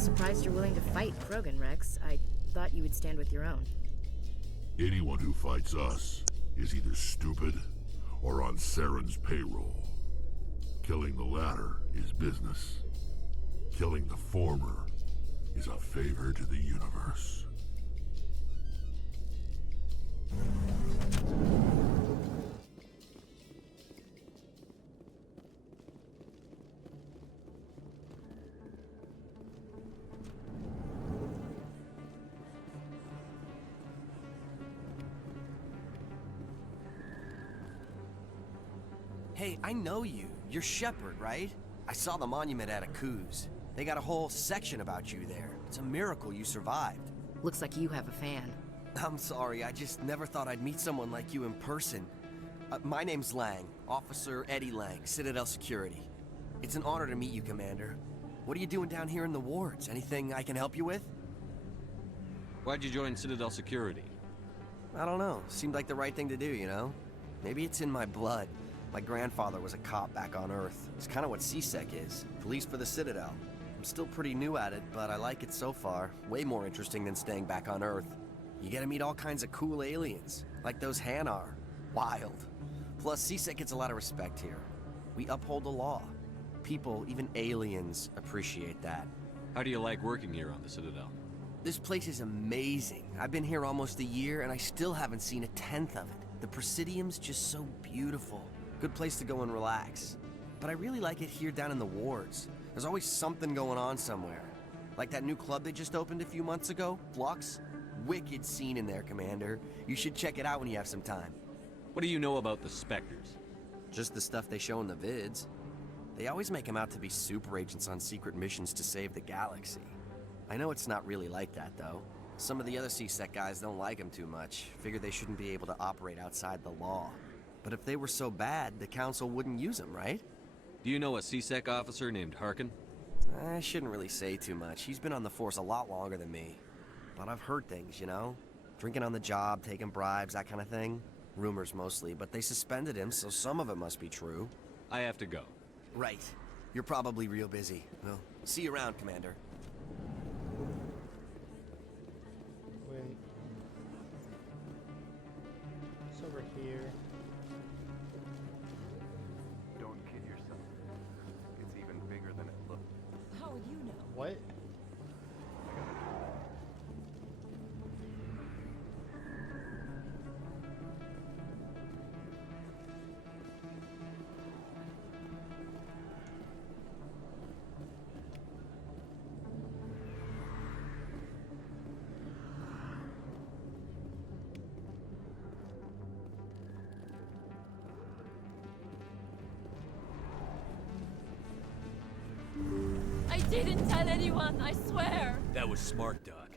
Surprised you're willing to fight Krogan, Rex. I thought you would stand with your own. Anyone who fights us is either stupid or on Saren's payroll. Killing the latter is business. Killing the former is a favor to the universe. Hey, I know you. You're Shepard, right? I saw the monument at Aku's. They got a whole section about you there. It's a miracle you survived. Looks like you have a fan. I'm sorry, I just never thought I'd meet someone like you in person. My name's Lang, Officer Eddie Lang, Citadel Security. It's an honor to meet you, Commander. What are you doing down here in the wards? Anything I can help you with? Why'd you join Citadel Security? I don't know. Seemed like the right thing to do, you know? Maybe it's in my blood. My grandfather was a cop back on Earth. It's kind of what CSEC is. Police for the Citadel. I'm still pretty new at it, but I like it so far. Way more interesting than staying back on Earth. You get to meet all kinds of cool aliens, like those Hanar. Wild. Plus, CSEC gets a lot of respect here. We uphold the law. People, even aliens, appreciate that. How do you like working here on the Citadel? This place is amazing. I've been here almost a year, and I still haven't seen a tenth of it. The Presidium's just so beautiful. Good place to go and relax. But I really like it here down in the wards. There's always something going on somewhere. Like that new club they just opened a few months ago, Flux. Wicked scene in there, Commander. You should check it out when you have some time. What do you know about the Spectres? Just the stuff they show in the vids. They always make them out to be super agents on secret missions to save the galaxy. I know it's not really like that, though. Some of the other CSEC guys don't like them too much. Figure they shouldn't be able to operate outside the law. But if they were so bad, the Council wouldn't use them, right? Do you know a CSEC officer named Harkin? I shouldn't really say too much. He's been on the force a lot longer than me. But I've heard things, you know? Drinking on the job, taking bribes, that kind of thing. Rumors mostly, but they suspended him, so some of it must be true. I have to go. Right. You're probably real busy. Well, see you around, Commander. Wait. It's over here. Don't kid yourself. It's even bigger than it looks. How would you know? What? I didn't tell anyone, I swear! That was smart, Doc.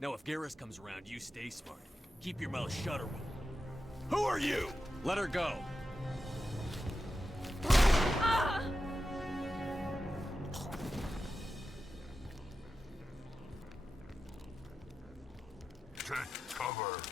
Now if Garrus comes around, you stay smart. Keep your mouth shut or we'll... Who are you? Let her go! Ah! Take cover.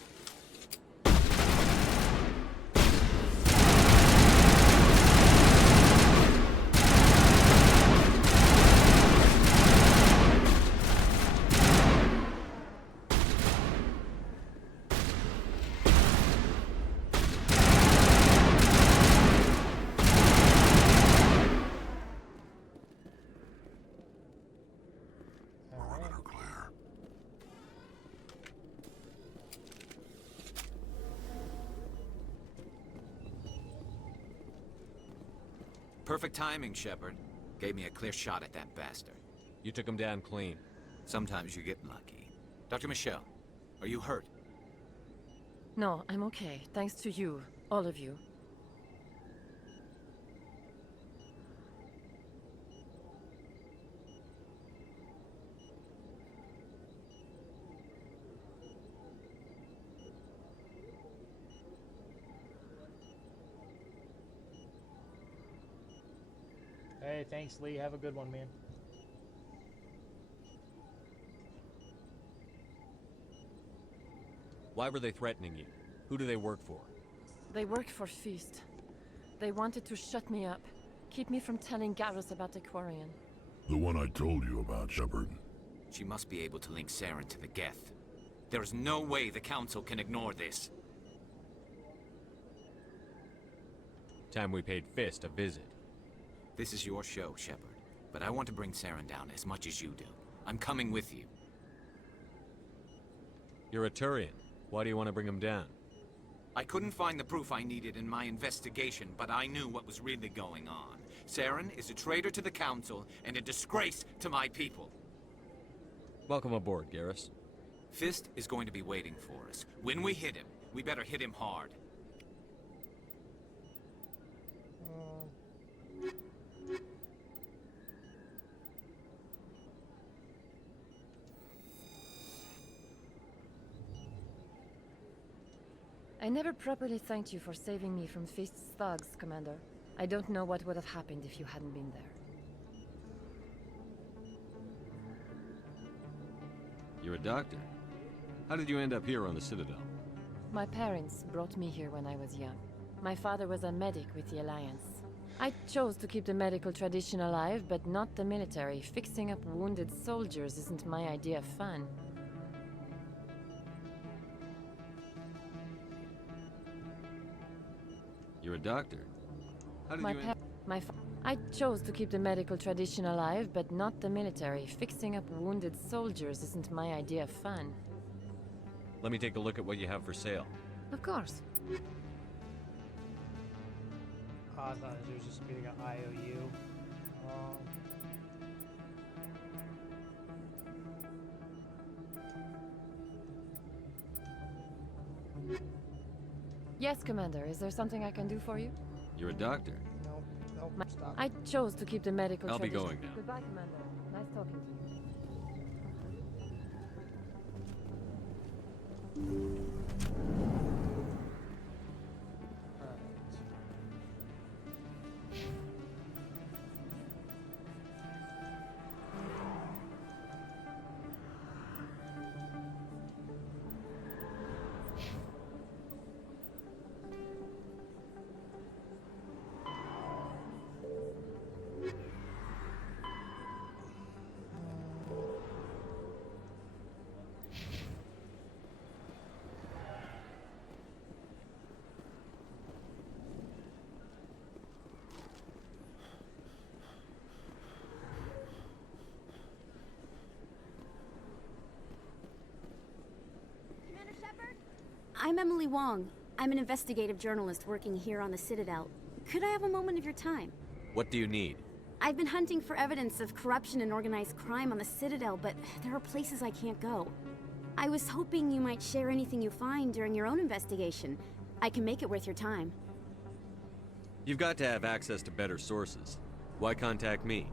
Perimeter clear. Perfect timing, Shepard. Gave me a clear shot at that bastard. You took him down clean. Sometimes you get lucky. Dr. Michelle, are you hurt? No, I'm okay. Thanks to you. All of you. Hey, thanks, Lee. Have a good one, man. Why were they threatening you? Who do they work for? They work for Feast. They wanted to shut me up. Keep me from telling Garrus about the Quarian. The one I told you about, Shepard. She must be able to link Saren to the Geth. There is no way the Council can ignore this. Time we paid Fist a visit. This is your show, Shepard. But I want to bring Saren down as much as you do. I'm coming with you. You're a Turian. Why do you want to bring him down? I couldn't find the proof I needed in my investigation, but I knew what was really going on. Saren is a traitor to the Council and a disgrace to my people. Welcome aboard, Garrus. Fist is going to be waiting for us. When we hit him, we better hit him hard. I never properly thanked you for saving me from Fist's thugs, Commander. I don't know what would have happened if you hadn't been there. You're a doctor. How did you end up here on the Citadel? My parents brought me here when I was young. My father was a medic with the Alliance. I chose to keep the medical tradition alive, but not the military. Fixing up wounded soldiers isn't my idea of fun. You're a doctor. How did you end I chose to keep the medical tradition alive, but not the military. Fixing up wounded soldiers isn't my idea of fun. Let me take a look at what you have for sale. Of course. I thought it was just being an IOU. Yes, Commander. Is there something I can do for you? You're a doctor. Nope, stop. I chose to keep the medical I'll be tradition. going now. Goodbye, Commander. Nice talking to you. I'm Emily Wong. I'm an investigative journalist working here on the Citadel. Could I have a moment of your time? What do you need? I've been hunting for evidence of corruption and organized crime on the Citadel, but there are places I can't go. I was hoping you might share anything you find during your own investigation. I can make it worth your time. You've got to have access to better sources. Why contact me?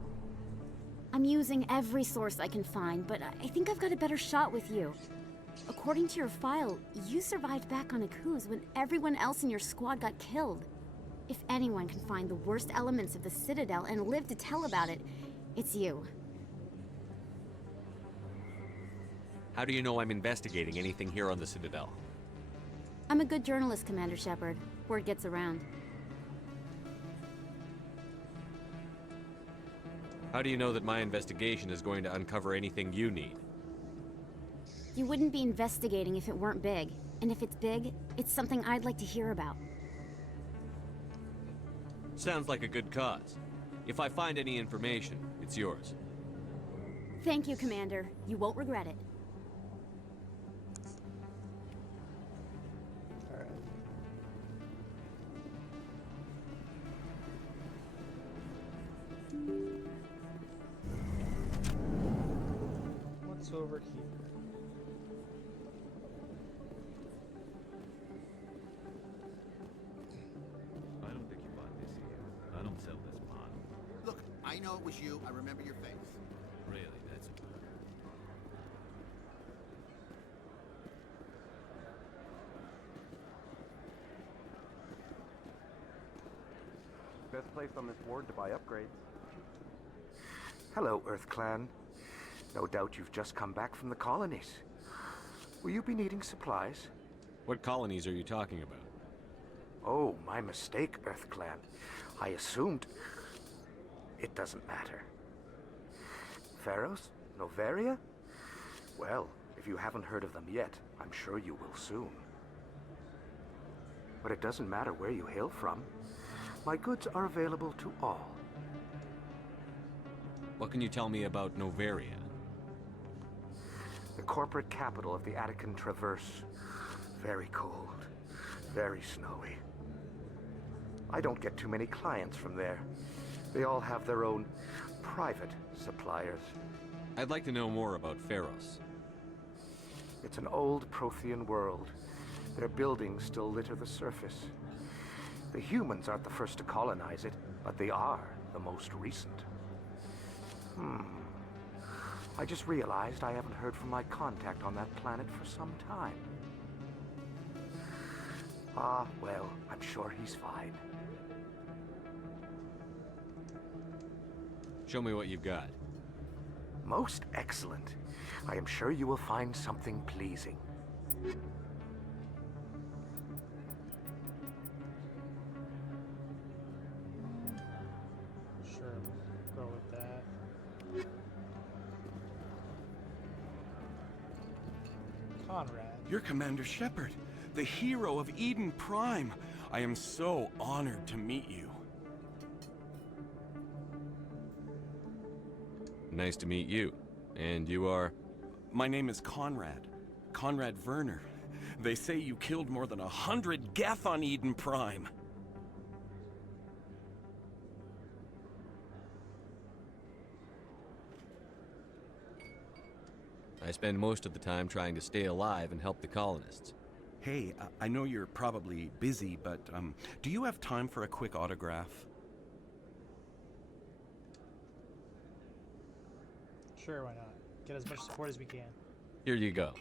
I'm using every source I can find, but I think I've got a better shot with you. According to your file, you survived back on Akuz when everyone else in your squad got killed. If anyone can find the worst elements of the Citadel and live to tell about it, it's you. How do you know I'm investigating anything here on the Citadel? I'm a good journalist, Commander Shepard. Word gets around. How do you know that my investigation is going to uncover anything you need? You wouldn't be investigating if it weren't big. And if it's big, it's something I'd like to hear about. Sounds like a good cause. If I find any information, it's yours. Thank you, Commander. You won't regret it. Alright. What's over here? I don't think you bought this here. I don't sell this model. Look, I know it was you. I remember your face. Really, that's a Best place on this ward to buy upgrades. Hello, Earth Clan. No doubt you've just come back from the colonies. Will you be needing supplies? What colonies are you talking about? Oh, my mistake, Earth Clan. I assumed... It doesn't matter. Pharaohs? Noveria? Well, if you haven't heard of them yet, I'm sure you will soon. But it doesn't matter where you hail from. My goods are available to all. What can you tell me about Novaria? The corporate capital of the Attican Traverse. Very cold. Very snowy. I don't get too many clients from there. They all have their own private suppliers. I'd like to know more about Pharos. It's an old Prothean world. Their buildings still litter the surface. The humans aren't the first to colonize it, but they are the most recent. I just realized I haven't heard from my contact on that planet for some time. Ah, well, I'm sure he's fine. Show me what you've got. Most excellent. I am sure you will find something pleasing. Sure, we'll go with that. Conrad. You're Commander Shepard, the hero of Eden Prime. I am so honored to meet you. Nice to meet you. And you are? My name is Conrad. Conrad Werner. They say you killed more than 100 Geth on Eden Prime. I spend most of the time trying to stay alive and help the colonists. Hey, I know you're probably busy, but do you have time for a quick autograph? Sure, why not? Get as much support as we can. Here you go.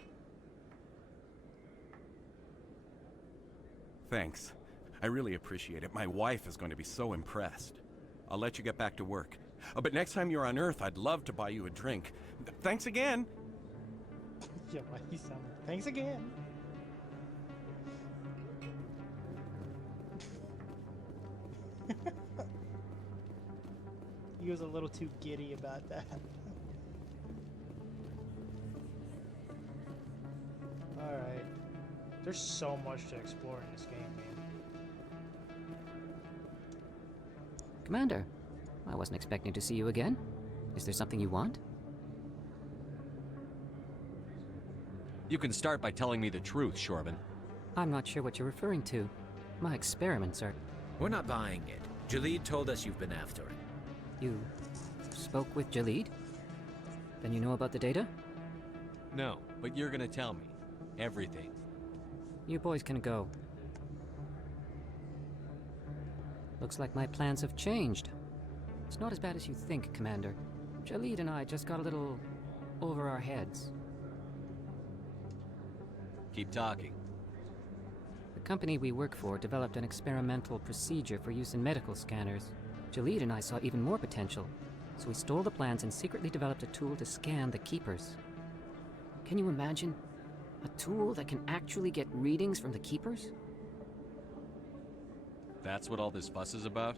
Thanks. I really appreciate it. My wife is going to be so impressed. I'll let you get back to work. Oh, but next time you're on Earth, I'd love to buy you a drink. Thanks again! Yeah, why you sound... Thanks again! He was a little too giddy about that. Alright. There's so much to explore in this game, man. Commander, I wasn't expecting to see you again. Is there something you want? You can start by telling me the truth, Shorban. I'm not sure what you're referring to. My experiments are... We're not buying it. Jalid told us you've been after it. You spoke with Jalid? Then you know about the data? No, but you're gonna tell me. Everything. You boys can go. Looks like my plans have changed. It's not as bad as you think, Commander. Jalid and I just got a little over our heads. Keep talking. The company we work for developed an experimental procedure for use in medical scanners. Jalid and I saw even more potential, so we stole the plans and secretly developed a tool to scan the Keepers. Can you imagine? A tool that can actually get readings from the Keepers? That's what all this fuss is about?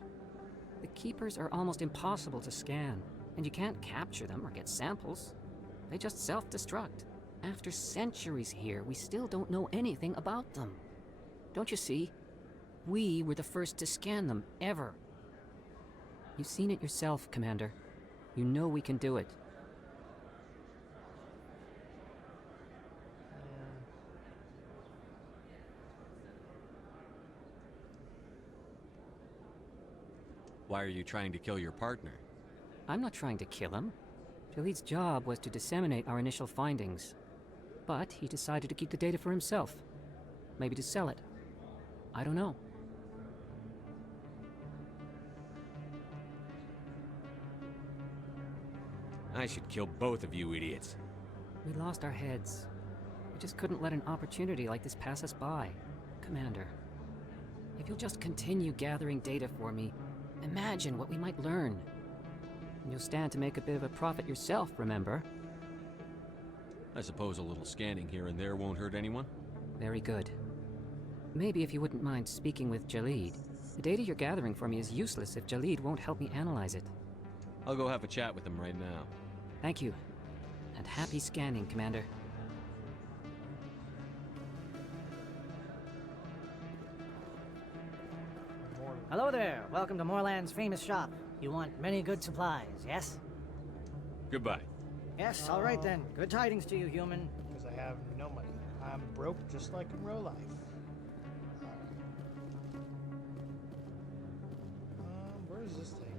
The Keepers are almost impossible to scan, and you can't capture them or get samples. They just self-destruct. After centuries here, we still don't know anything about them. Don't you see? We were the first to scan them, ever. You've seen it yourself, Commander. You know we can do it. Why are you trying to kill your partner? I'm not trying to kill him. Jalid's job was to disseminate our initial findings. But he decided to keep the data for himself. Maybe to sell it. I don't know. I should kill both of you idiots. We lost our heads. We just couldn't let an opportunity like this pass us by. Commander, if you'll just continue gathering data for me, imagine what we might learn. And you'll stand to make a bit of a profit yourself, remember? I suppose a little scanning here and there won't hurt anyone? Very good. Maybe if you wouldn't mind speaking with Jalid. The data you're gathering for me is useless if Jalid won't help me analyze it. I'll go have a chat with him right now. Thank you. And happy scanning, Commander. Hello there. Welcome to Moorland's famous shop. You want many good supplies, yes? Goodbye. Yes, all right then. Good tidings to you, human. Because I have no money. I'm broke just like in real life. Where does this take me?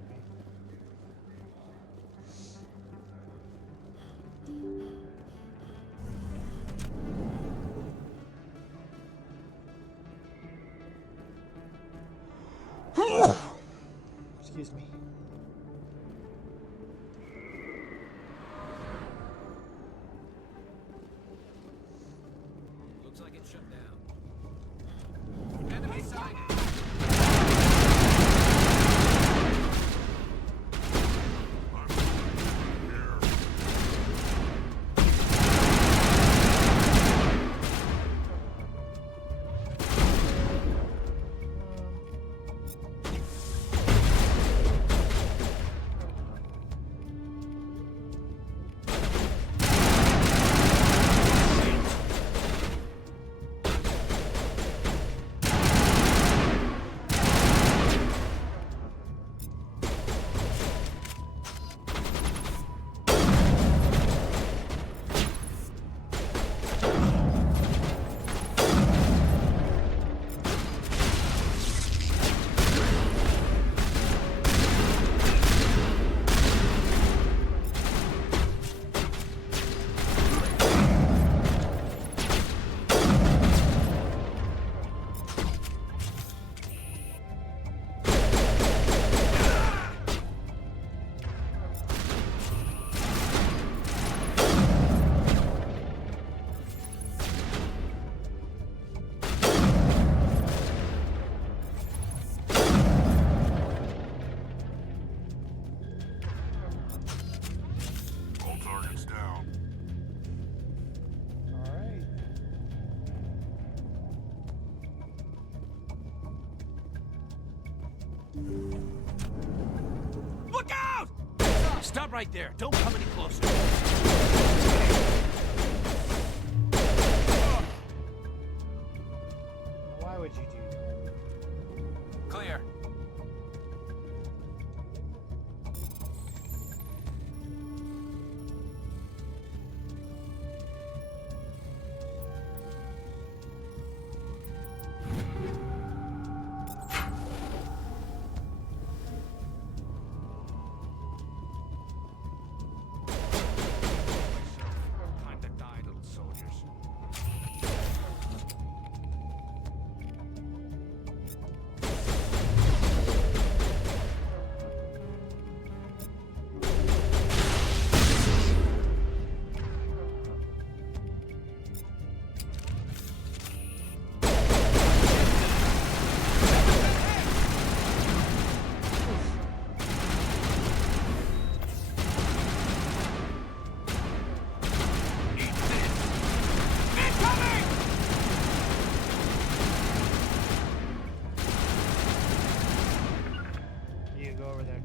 Excuse me. Looks like it's shut down. Enemy sighted! Look out! Stop right there. Don't come any closer. Why would you do that? Clear. Time to die, little soldiers. You go over there.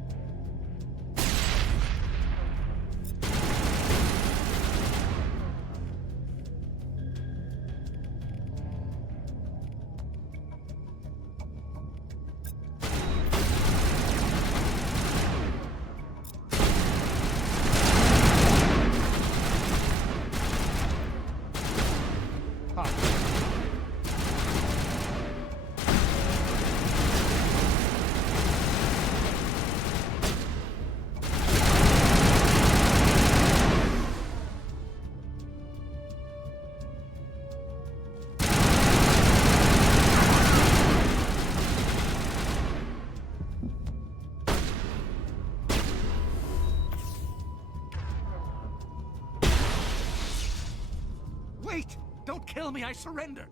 Wait! Don't kill me, I surrender!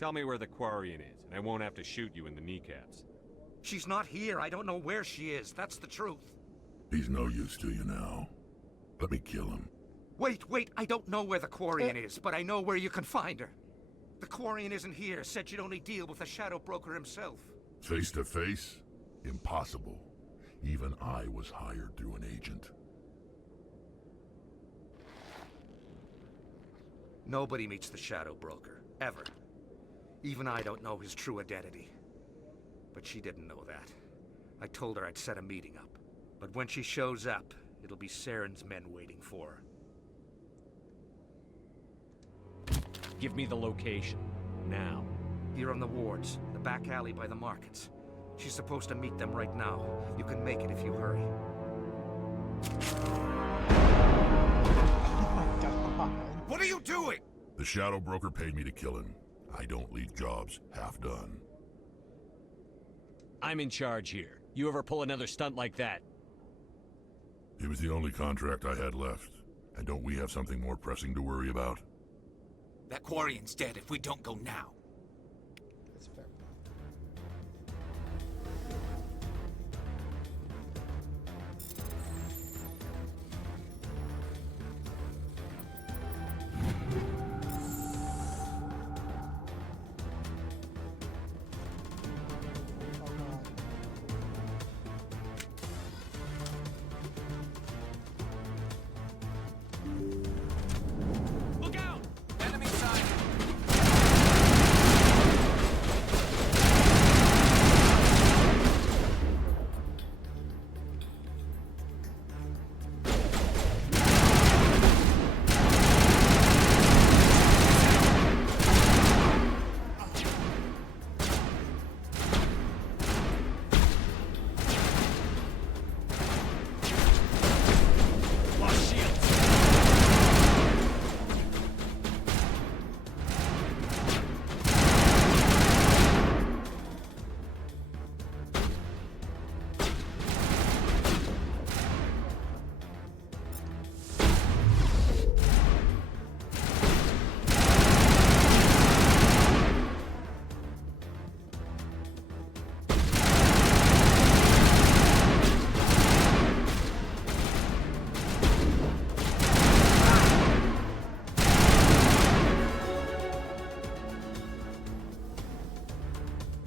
Tell me where the Quarian is, and I won't have to shoot you in the kneecaps. She's not here. I don't know where she is. That's the truth. He's no use to you now. Let me kill him. Wait! I don't know where the Quarian is, but I know where you can find her. The Quarian isn't here. Said you'd only deal with the Shadow Broker himself. Face to face? Impossible. Even I was hired through an agent. Nobody meets the Shadow Broker, ever. Even I don't know his true identity. But she didn't know that. I told her I'd set a meeting up. But when she shows up, it'll be Saren's men waiting for her. Give me the location. Now. Here on the wards, the back alley by the markets. She's supposed to meet them right now. You can make it if you hurry. What are you doing? The Shadow Broker paid me to kill him. I don't leave jobs half done. I'm in charge here. You ever pull another stunt like that? It was the only contract I had left. And don't we have something more pressing to worry about? That Quarian's dead if we don't go now. That's fair. Look out! Enemy side! Lost shields!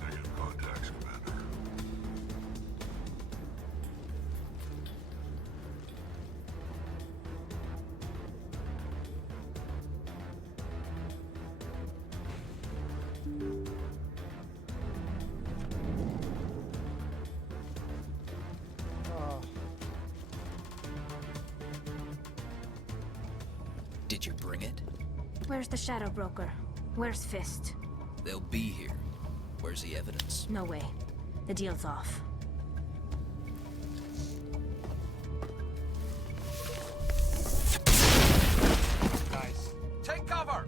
Negative contacts, Commander. Oh, Did you bring it? Where's the Shadow Broker? Where's Fist? They'll be here. Where's the evidence? No way. The deal's off. nice. Take cover!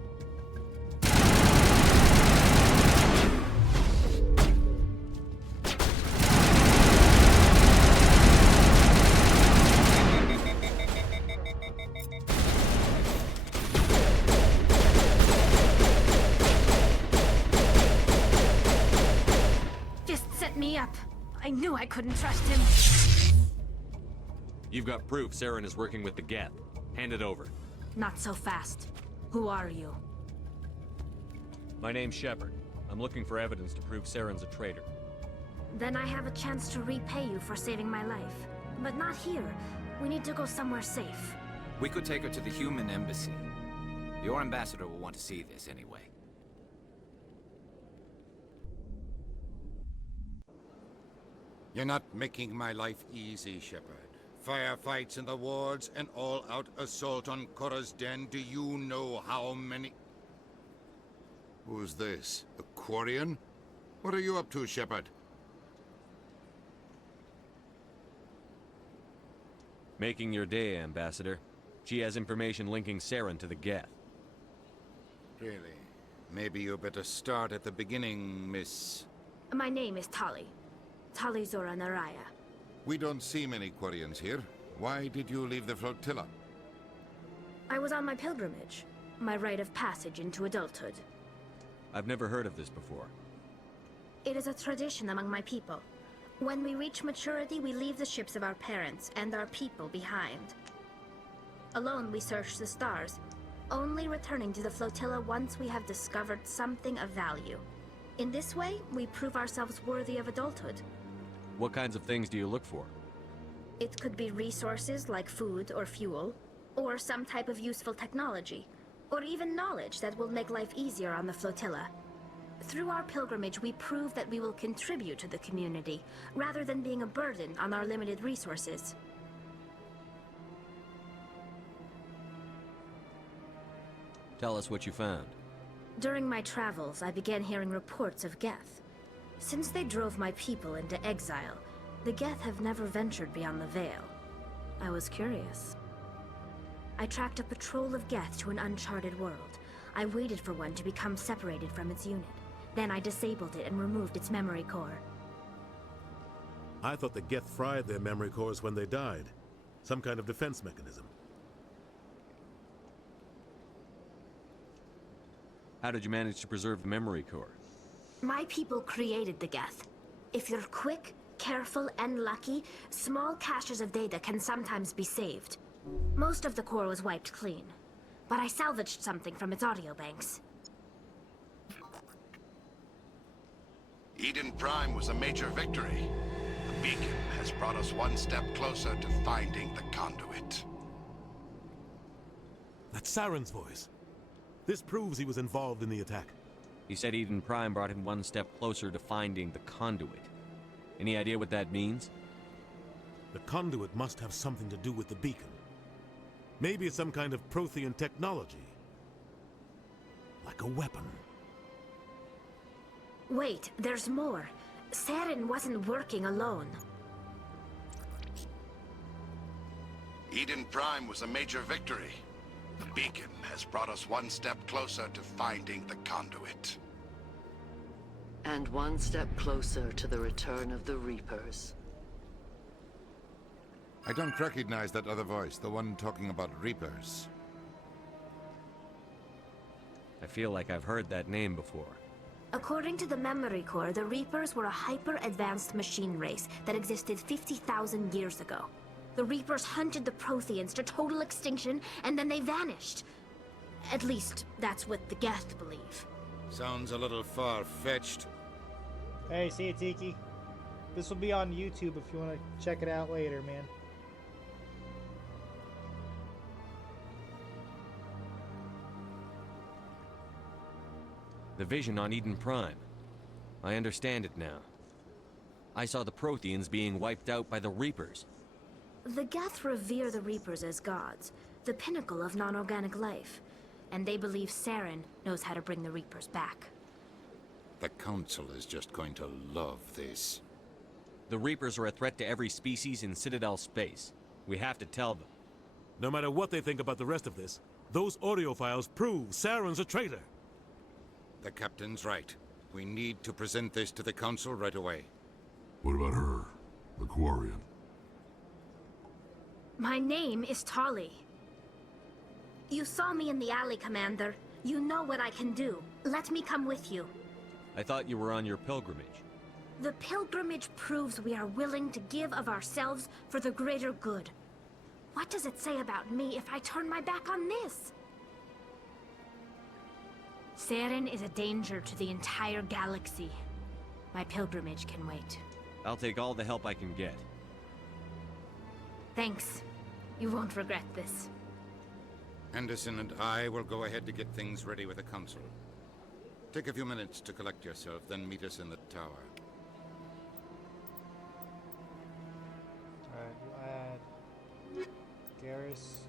Fist set me up. I knew I couldn't trust him. You've got proof Saren is working with the Geth. Hand it over. Not so fast. Who are you? My name's Shepard. I'm looking for evidence to prove Saren's a traitor. Then I have a chance to repay you for saving my life. But not here. We need to go somewhere safe. We could take her to the human embassy. Your ambassador will want to see this anyway. You're not making my life easy, Shepard. Firefights in the wards, an all-out assault on Korra's den. Do you know how many... Who's this? A Quarian? What are you up to, Shepard? Making your day, Ambassador. She has information linking Saren to the Geth. Really? Maybe you better start at the beginning, Miss... My name is Tali'Zorah Naraya. We don't see many Quarians here. Why did you leave the flotilla? I was on my pilgrimage. My rite of passage into adulthood. I've never heard of this before. It is a tradition among my people. When we reach maturity, we leave the ships of our parents and our people behind. Alone, we search the stars, only returning to the flotilla once we have discovered something of value. In this way, we prove ourselves worthy of adulthood. What kinds of things do you look for? It could be resources like food or fuel, or some type of useful technology. or even knowledge that will make life easier on the flotilla. Through our pilgrimage, we prove that we will contribute to the community, rather than being a burden on our limited resources. Tell us what you found. During my travels, I began hearing reports of Geth. Since they drove my people into exile, the Geth have never ventured beyond the Veil. I was curious. I tracked a patrol of Geth to an uncharted world. I waited for one to become separated from its unit. Then I disabled it and removed its memory core. I thought the Geth fried their memory cores when they died. Some kind of defense mechanism. How did you manage to preserve the memory core? My people created the Geth. If you're quick, careful, and lucky, small caches of data can sometimes be saved. Most of the core was wiped clean, but I salvaged something from its audio banks. Eden Prime was a major victory. The beacon has brought us one step closer to finding the conduit. That's Saren's voice. This proves he was involved in the attack. He said Eden Prime brought him one step closer to finding the conduit. Any idea what that means? The conduit must have something to do with the beacon. Maybe it's some kind of Prothean technology. Like a weapon. Wait, there's more. Saren wasn't working alone. Eden Prime was a major victory. The beacon has brought us one step closer to finding the conduit. And one step closer to the return of the Reapers. I don't recognize that other voice, the one talking about Reapers. I feel like I've heard that name before. According to the memory core, the Reapers were a hyper-advanced machine race that existed 50,000 years ago. The Reapers hunted the Protheans to total extinction, and then they vanished. At least, that's what the Geth believe. Sounds a little far-fetched. Hey, see you, Tiki. This will be on YouTube if you want to check it out later, man. The vision on Eden Prime. I understand it now. I saw the Protheans being wiped out by the Reapers. The Geth revere the Reapers as gods, the pinnacle of non-organic life. And they believe Saren knows how to bring the Reapers back. The Council is just going to love this. The Reapers are a threat to every species in Citadel space. We have to tell them. No matter what they think about the rest of this, those audio files prove Saren's a traitor. The Captain's right. We need to present this to the Council right away. What about her? The Quarian? My name is Tali. You saw me in the alley, Commander. You know what I can do. Let me come with you. I thought you were on your pilgrimage. The pilgrimage proves we are willing to give of ourselves for the greater good. What does it say about me if I turn my back on this? Saren is a danger to the entire galaxy. My pilgrimage can wait. I'll take all the help I can get. Thanks. You won't regret this. Anderson and I will go ahead to get things ready with the Council. Take a few minutes to collect yourself, then meet us in the tower. Alright, we'll add Garrus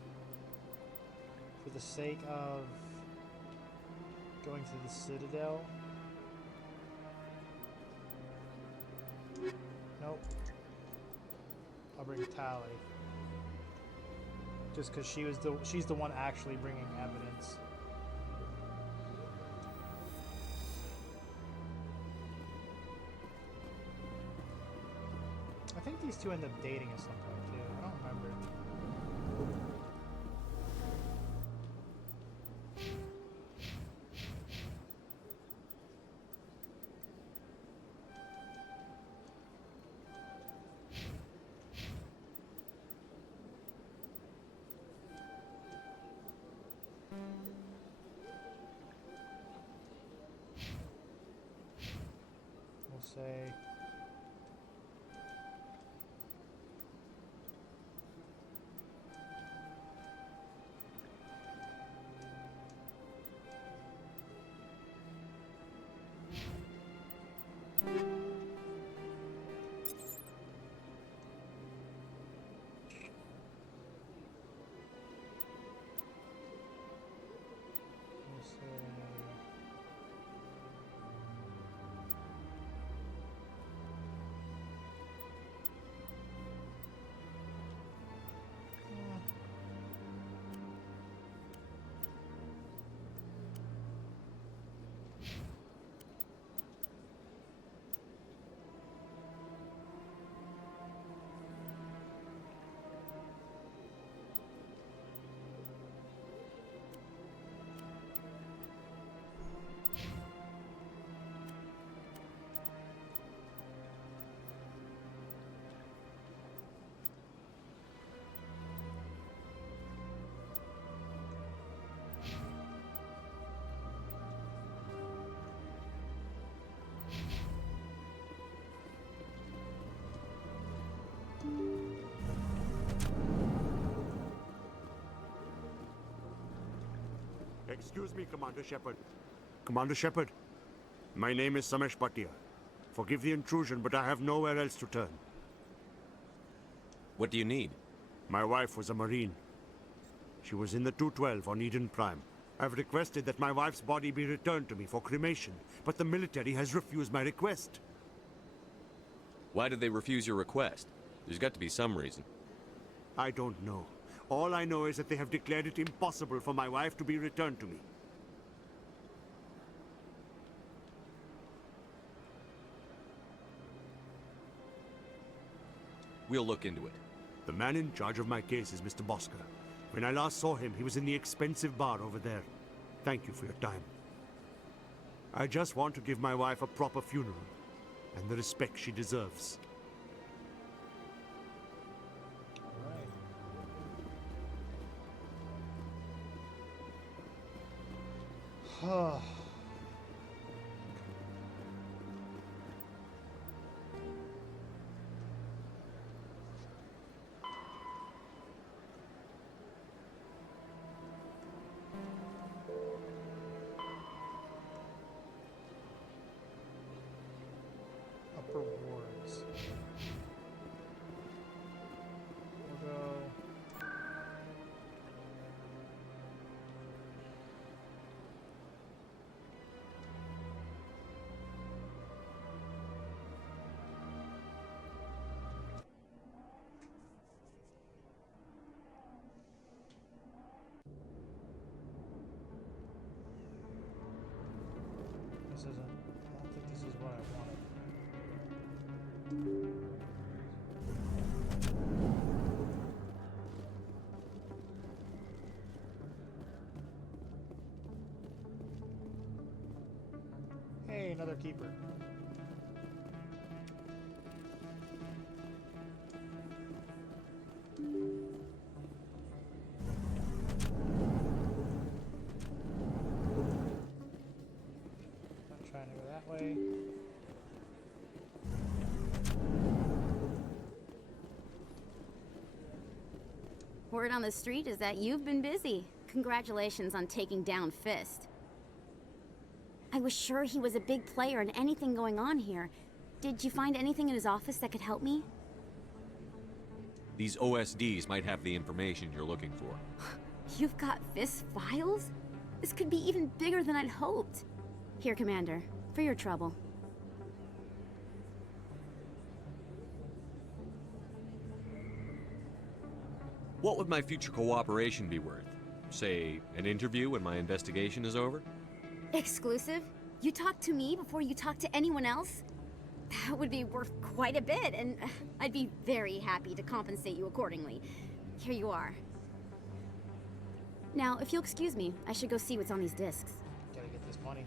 for the sake of going to the Citadel. Nope. I'll bring Tali. Just because she's the one actually bringing evidence. I think these two end up dating at some point too. I don't remember. We'll say Excuse me, Commander Shepard. Commander Shepard, my name is Samesh Bhatia. Forgive the intrusion, but I have nowhere else to turn. What do you need? My wife was a Marine. She was in the 212 on Eden Prime. I've requested that my wife's body be returned to me for cremation, but the military has refused my request. Why did they refuse your request? There's got to be some reason. I don't know. All I know is that they have declared it impossible for my wife to be returned to me. We'll look into it. The man in charge of my case is Mr. Bosker. When I last saw him, he was in the expensive bar over there. Thank you for your time. I just want to give my wife a proper funeral, and the respect she deserves. Alright. Upper wards. We'll go. This isn't. I don't think this is what I wanted. Hey, another keeper. Not trying to go that way. Word on the street is that you've been busy. Congratulations on taking down Fist. I was sure he was a big player in anything going on here. Did you find anything in his office that could help me? These OSDs might have the information you're looking for. You've got Fist files? This could be even bigger than I'd hoped. Here, Commander, for your trouble. What would my future cooperation be worth? Say, an interview when my investigation is over? Exclusive? You talk to me before you talk to anyone else? That would be worth quite a bit, and I'd be very happy to compensate you accordingly. Here you are. Now, if you'll excuse me, I should go see what's on these discs. Gotta get this money.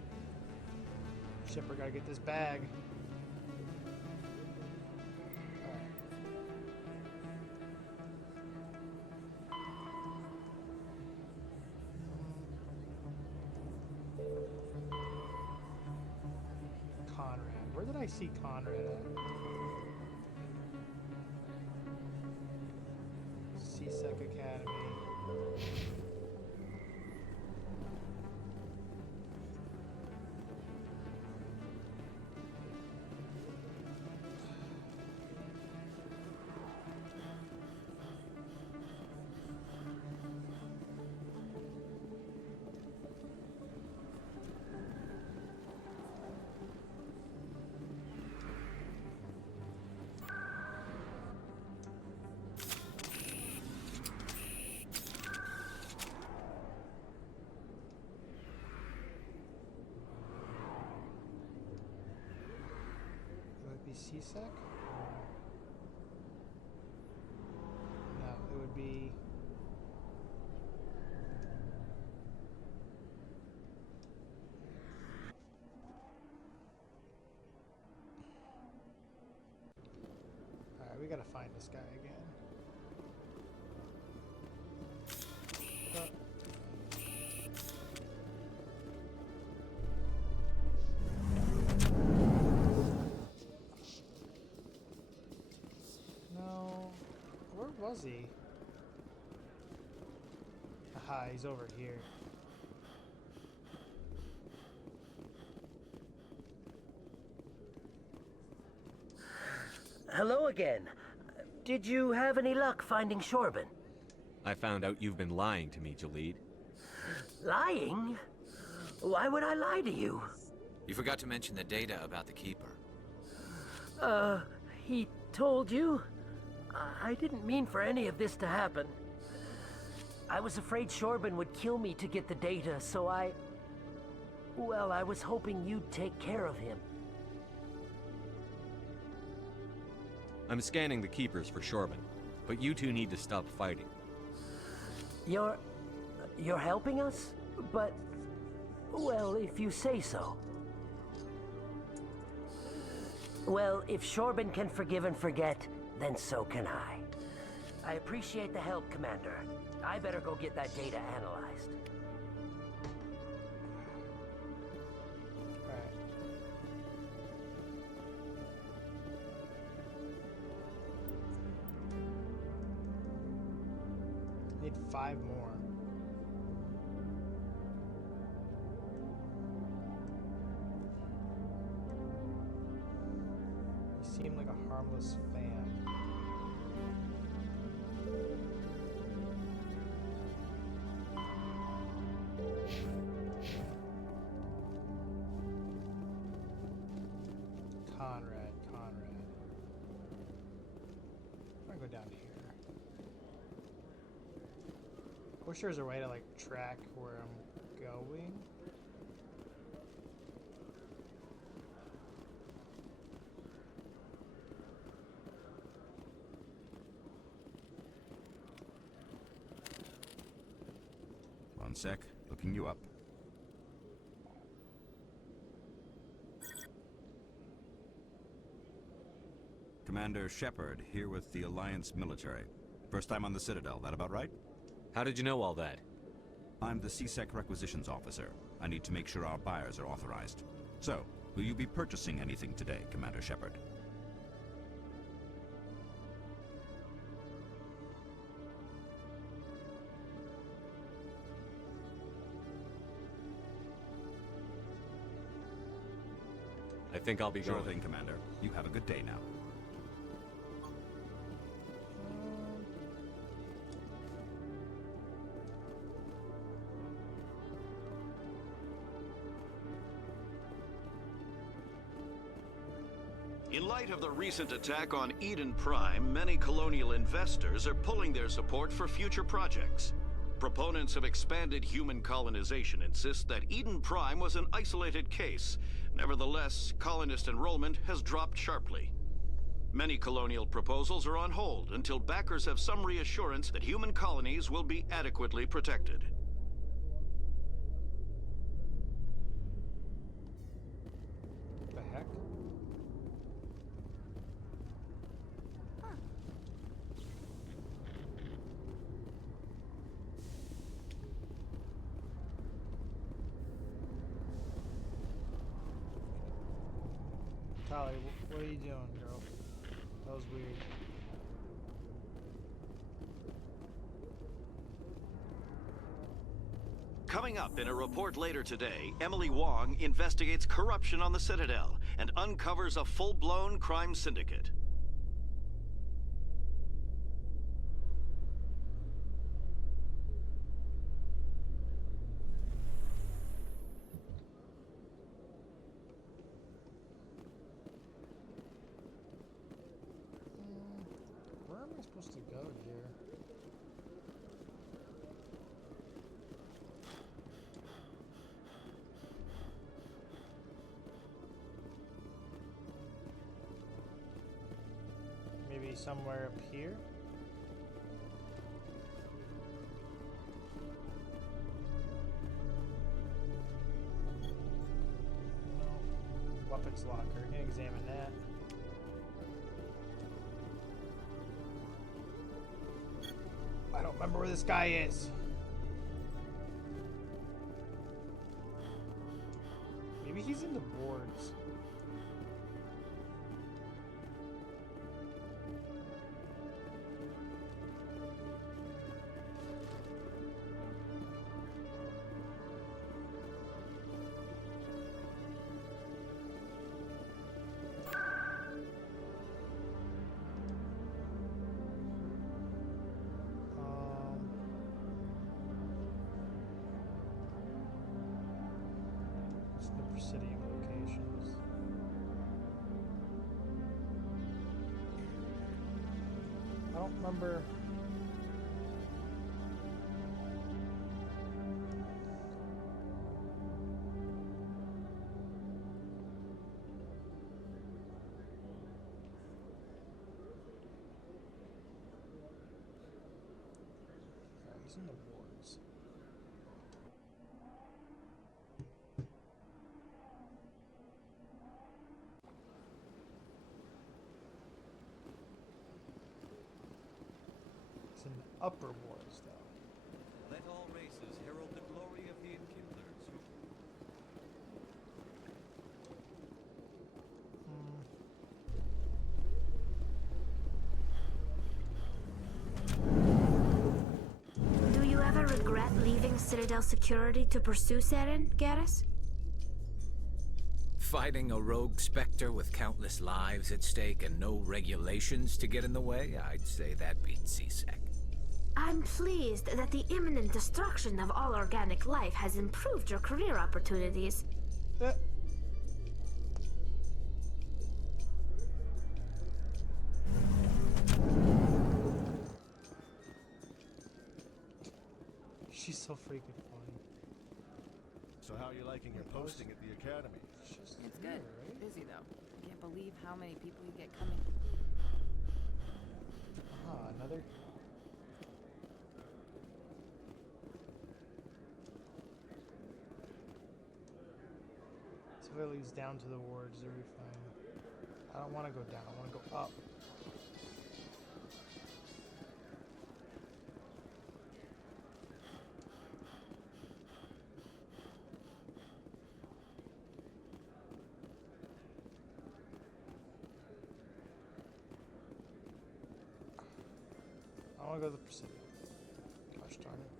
Shipper gotta get this bag. Conrad. Where did I see Conrad at? CSEC Academy. Be CSEC? No, it would be... Alright, we gotta find this guy again. Was he? Aha, he's over here. Hello again. Did you have any luck finding Shorban? I found out you've been lying to me, Jalid. Lying? Why would I lie to you? You forgot to mention the data about the Keeper. He told you? I didn't mean for any of this to happen. I was afraid Shorban would kill me to get the data, so well, I was hoping you'd take care of him. I'm scanning the Keepers for Shorban, but you two need to stop fighting. You're helping us? But, well, if you say so. Well, if Shorban can forgive and forget, then so can I. I appreciate the help, Commander. I better go get that data analyzed. Need 5 more. You seem like a harmless fan. Conrad. I'm gonna go down here. I wish there was a way to like track where I'm going. One sec, looking you up. Commander Shepard, here with the Alliance military. First time on the Citadel, that about right? How did you know all that? I'm the CSEC requisitions officer. I need to make sure our buyers are authorized. So, will you be purchasing anything today, Commander Shepard? I think I'll be Sure going. thing, Commander. You have a good day now. In light of the recent attack on Eden Prime, many colonial investors are pulling their support for future projects. Proponents of expanded human colonization insist that Eden Prime was an isolated case. Nevertheless, colonist enrollment has dropped sharply. Many colonial proposals are on hold until backers have some reassurance that human colonies will be adequately protected. What the heck? Tali, what are you doing, girl? That was weird. Coming up in a report later today, Emily Wong investigates corruption on the Citadel and uncovers a full-blown crime syndicate. Where am I supposed to go here? Maybe somewhere up here? No. Weapons locker. Can examine that. I don't remember where this guy is. Maybe he's in the boards. Presidium locations. I don't remember. He's in the wards. It's in the upper wards, though. Let all races herald the glory of the enkindlers who... Do you ever regret leaving Citadel security to pursue Saren, Garrus? Fighting a rogue Spectre with countless lives at stake and no regulations to get in the way? I'd say that beats CSEC. I'm pleased that the imminent destruction of all organic life has improved your career opportunities. She's so freaking funny. So how are you liking your posting at the academy? It's It's good. Busy though. I can't believe how many people you get coming. Ah, another. So if it leads down to the wards, it'll be fine. I don't want to go down. I want to go up. I want to go to the Presidium. Gosh darn it.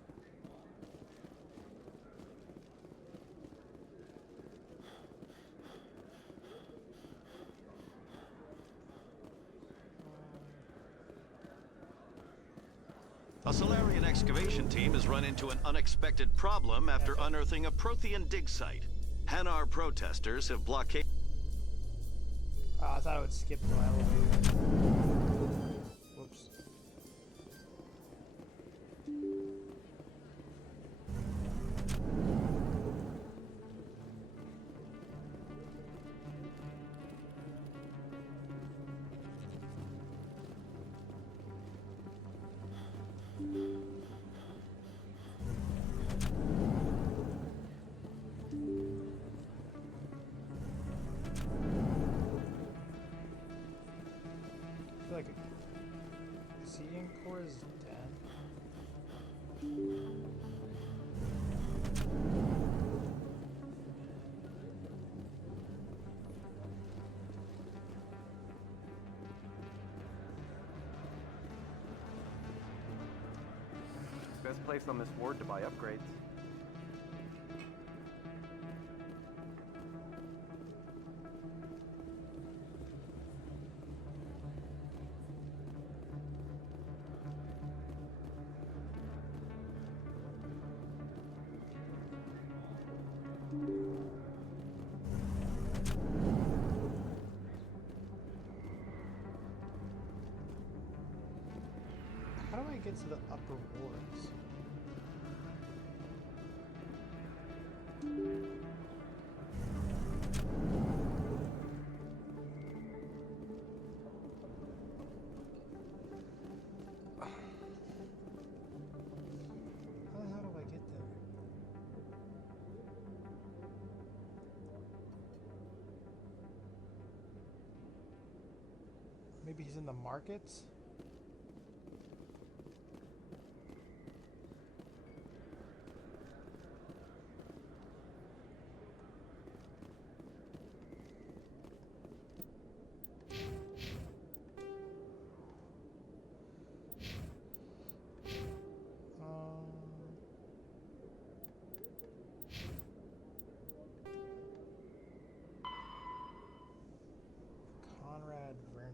A Solarian excavation team has run into an unexpected problem after unearthing a Prothean dig site. Hanar protesters have blockaded... I thought I would skip the elevator. Whoops. I feel like the seating core is dead. Best place on this ward to buy upgrades. How do I get to the upper wards? How the hell do I get there? Maybe he's in the markets? Conrad Werner.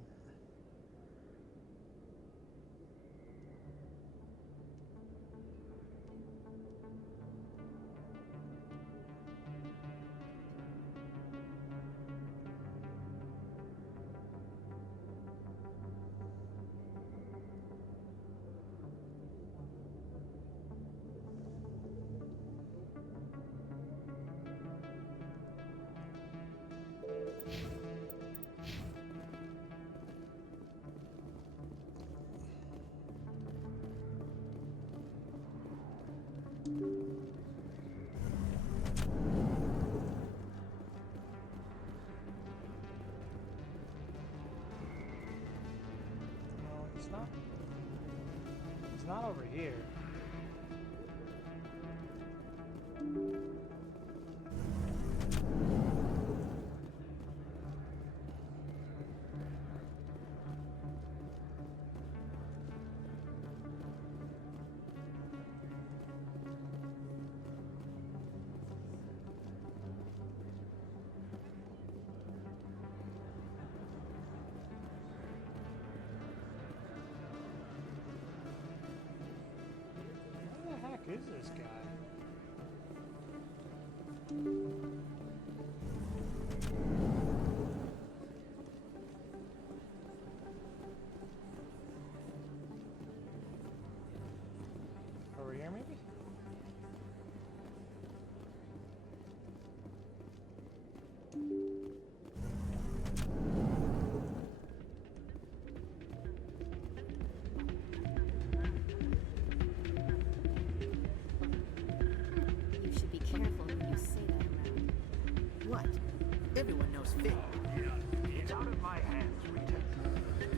is this guy? Over here, maybe? You should be careful when you say that around. What? Everyone knows Finn. It's out of my hands, Rita.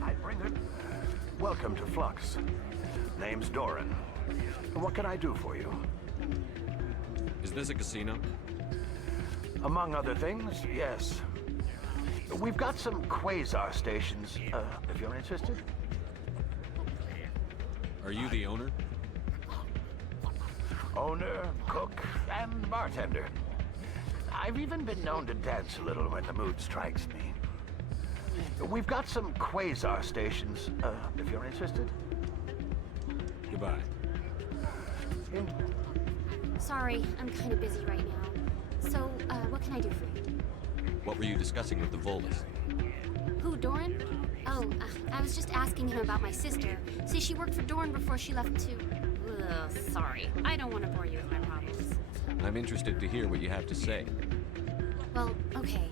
I bring her... Welcome to Flux. Name's Doran. What can I do for you? Is this a casino? Among other things, yes. We've got some quasar stations, if you're interested. Are you the owner? Owner, cook, and bartender. I've even been known to dance a little when the mood strikes me. We've got some quasar stations, if you're interested. Goodbye. Sorry, I'm kind of busy right now. So, what can I do for you? What were you discussing with the Volus? Who, Doran? Oh, I was just asking him about my sister. See, she worked for Doran before she left to... Ugh, sorry. I don't want to bore you with my problems. I'm interested to hear what you have to say. Well, okay.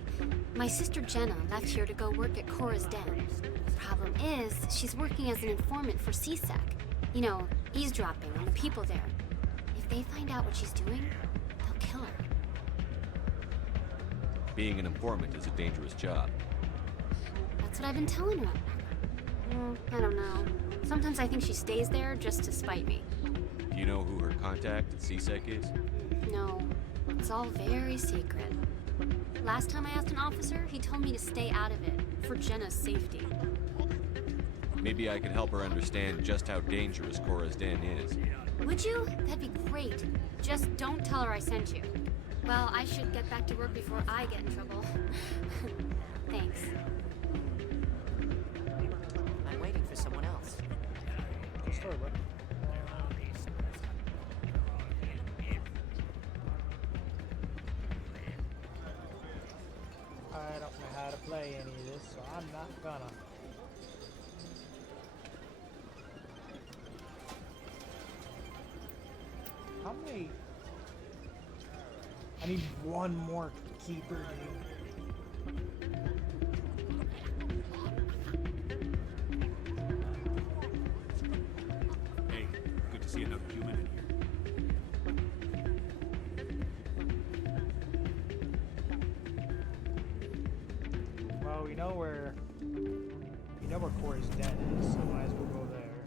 My sister Jenna left here to go work at Cora's Den. Problem is, she's working as an informant for CSEC. You know, eavesdropping on the people there. If they find out what she's doing, they'll kill her. Being an informant is a dangerous job. That's what I've been telling her. I don't know. Sometimes I think she stays there just to spite me. Do you know who her contact at CSEC is? No, it's all very secret. Last time I asked an officer, he told me to stay out of it, for Jenna's safety. Maybe I could help her understand just how dangerous Cora's Den is. Would you? That'd be great. Just don't tell her I sent you. Well, I should get back to work before I get in trouble. Thanks. I'm waiting for someone else. I don't know how to play any of this, so I'm not gonna. How many? I need one more keeper, dude. Hey, good to see another human in here. Well, we know where Cora's Den is, so might as well go there.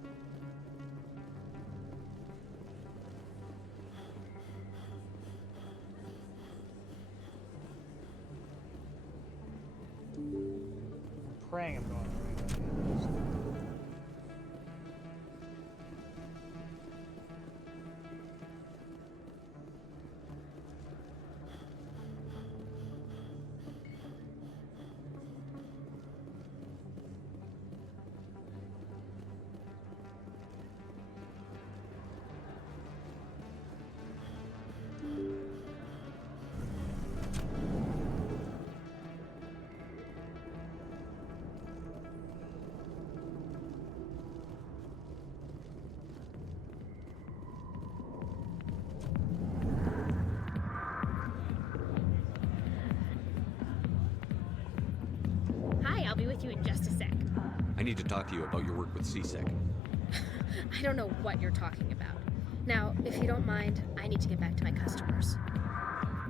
I'm praying I'm going the right way. Hi, I'll be with you in just a sec. I need to talk to you about your work with CSEC. I don't know what you're talking about. Now, if you don't mind, I need to get back to my customers.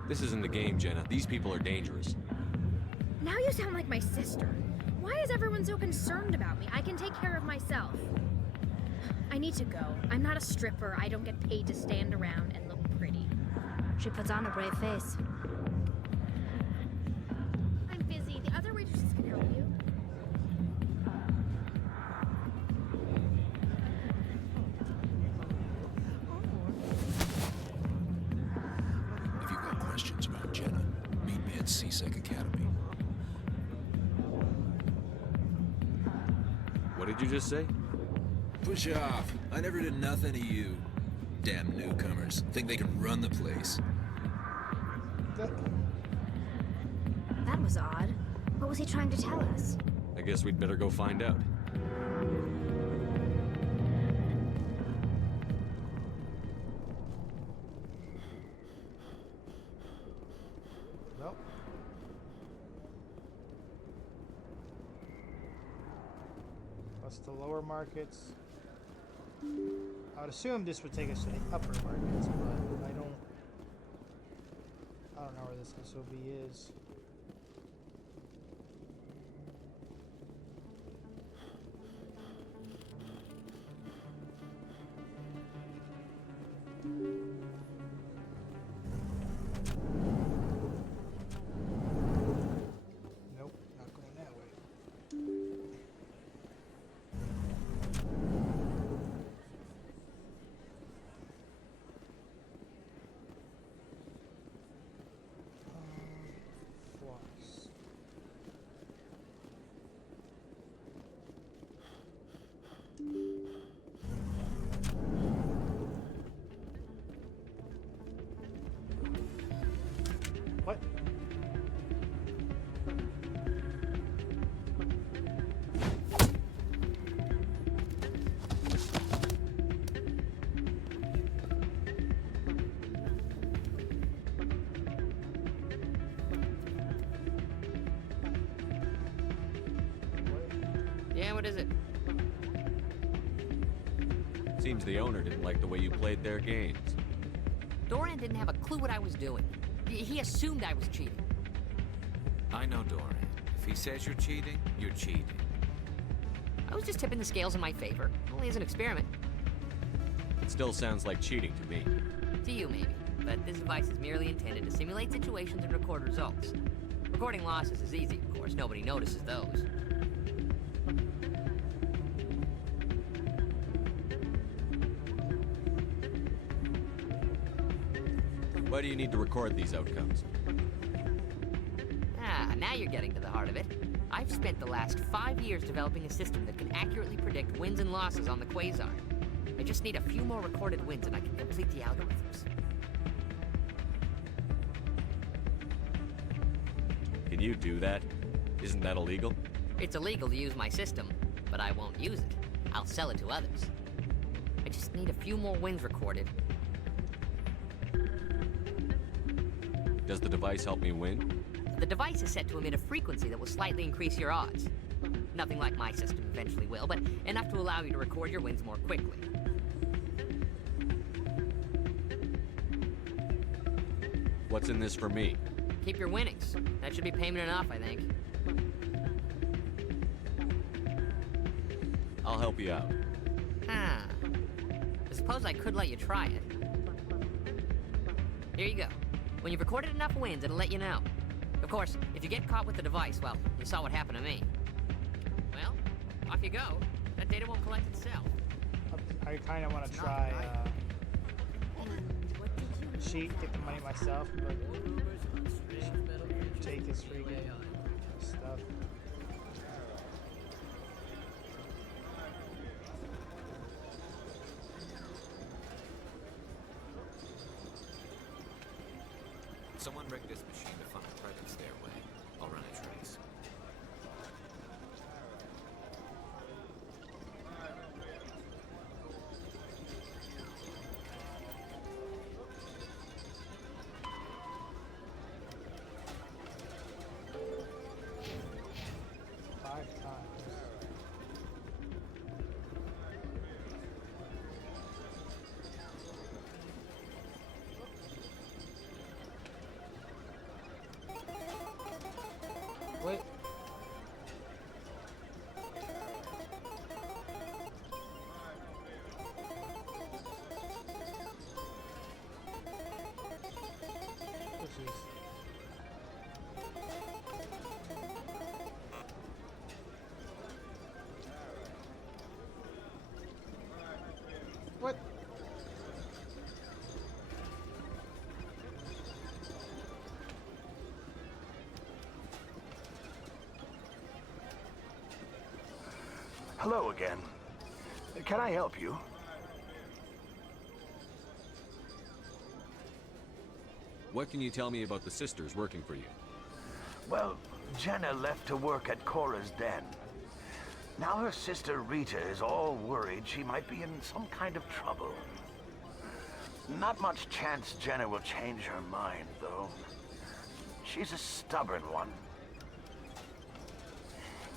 This isn't a game, Jenna. These people are dangerous. Now you sound like my sister. Why is everyone so concerned about me? I can take care of myself. I need to go. I'm not a stripper. I don't get paid to stand around and look pretty. She puts on a brave face. I'm busy. The other waitresses can help you. If you've got questions about Jenna, meet me at CSEC Academy. What did you just say? Push off. I never did nothing to you. Damn newcomers. Think they can run the place. That was odd. What was he trying to tell us? I guess we'd better go find out. Nope. What's the lower markets? I would assume this would take us to the upper markets, but I don't know where this SOB is. Nope, not going that way. Flux. What? Yeah, what is it? Seems the owner didn't like the way you played their games. Doran didn't have a clue what I was doing. He assumed I was cheating. I know Doran. If he says you're cheating, you're cheating. I was just tipping the scales in my favor. Only as an experiment. It still sounds like cheating to me. To you, maybe. But this device is merely intended to simulate situations and record results. Recording losses is easy, of course. Nobody notices those. Why do you need to record these outcomes? Ah, now you're getting to the heart of it. I've spent the last 5 years developing a system that can accurately predict wins and losses on the Quasar. I just need a few more recorded wins and I can complete the algorithms. Can you do that? Isn't that illegal? It's illegal to use my system, but I won't use it. I'll sell it to others. I just need a few more wins recorded. Does the device help me win? The device is set to emit a frequency that will slightly increase your odds. Nothing like my system eventually will, but enough to allow you to record your wins more quickly. What's in this for me? Keep your winnings. That should be payment enough, I think. I'll help you out. Ah. I suppose I could let you try it. Here you go. When you've recorded enough wins, it'll let you know. Of course, if you get caught with the device, well, you saw what happened to me. Well, off you go. That data won't collect itself. I kind of want to try cheat, get the money myself, but take his freaking stuff. Someone rigged this machine to funnel credits their way. I'll run a trace. Wait. Oh, jeez. What? Hello again. Can I help you? What can you tell me about the sisters working for you? Well, Jenna left to work at Cora's den. Now her sister Rita is all worried she might be in some kind of trouble. Not much chance Jenna will change her mind, though. She's a stubborn one.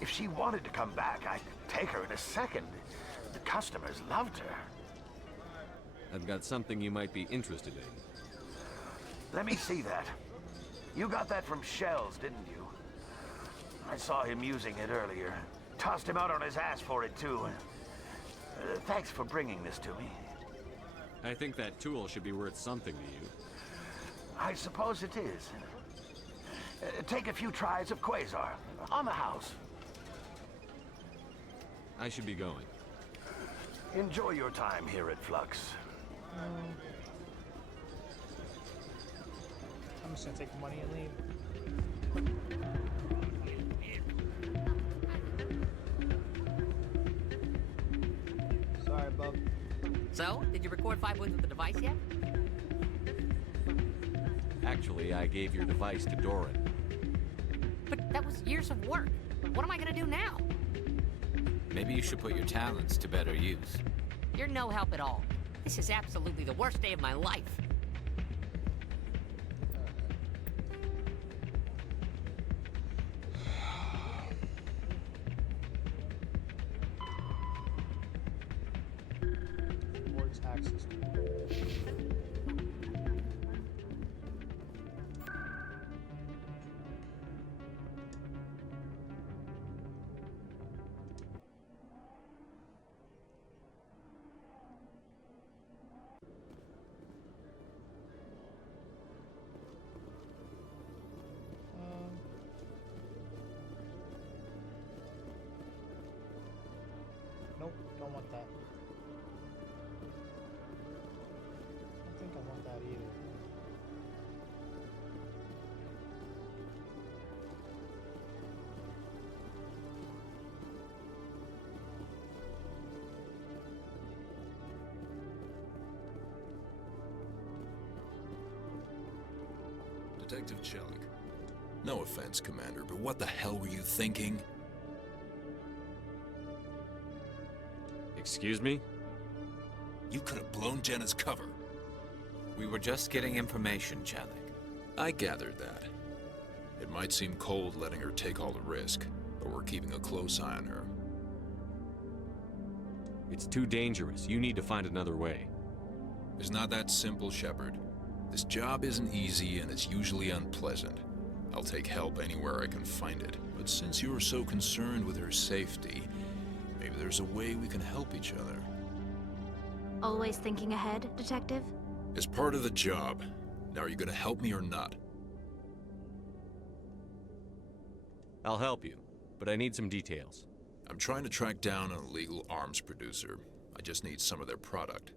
If she wanted to come back, I'd take her in a second. The customers loved her. I've got something you might be interested in. Let me see that. You got that from Shells, didn't you? I saw him using it earlier. Tossed him out on his ass for it, too. Thanks for bringing this to me. I think that tool should be worth something to you. I suppose it is. Take a few tries of Quasar. On the house. I should be going. Enjoy your time here at Flux. I'm just gonna take the money and leave. Sorry, bub. So, did you record 5 wins with the device yet? Actually, I gave your device to Doran. But that was years of work. What am I gonna do now? Maybe you should put your talents to better use. You're no help at all. This is absolutely the worst day of my life. More taxes. Nope, don't want that. I don't think I want that either. Detective Chelik. No offense, Commander, but what the hell were you thinking? Excuse me? You could have blown Jenna's cover. We were just getting information, Chelik. I gathered that. It might seem cold letting her take all the risk, but we're keeping a close eye on her. It's too dangerous. You need to find another way. It's not that simple, Shepard. This job isn't easy and it's usually unpleasant. I'll take help anywhere I can find it. But since you're so concerned with her safety, maybe there's a way we can help each other. Always thinking ahead, Detective? It's part of the job. Now, are you gonna help me or not? I'll help you, but I need some details. I'm trying to track down an illegal arms producer. I just need some of their product.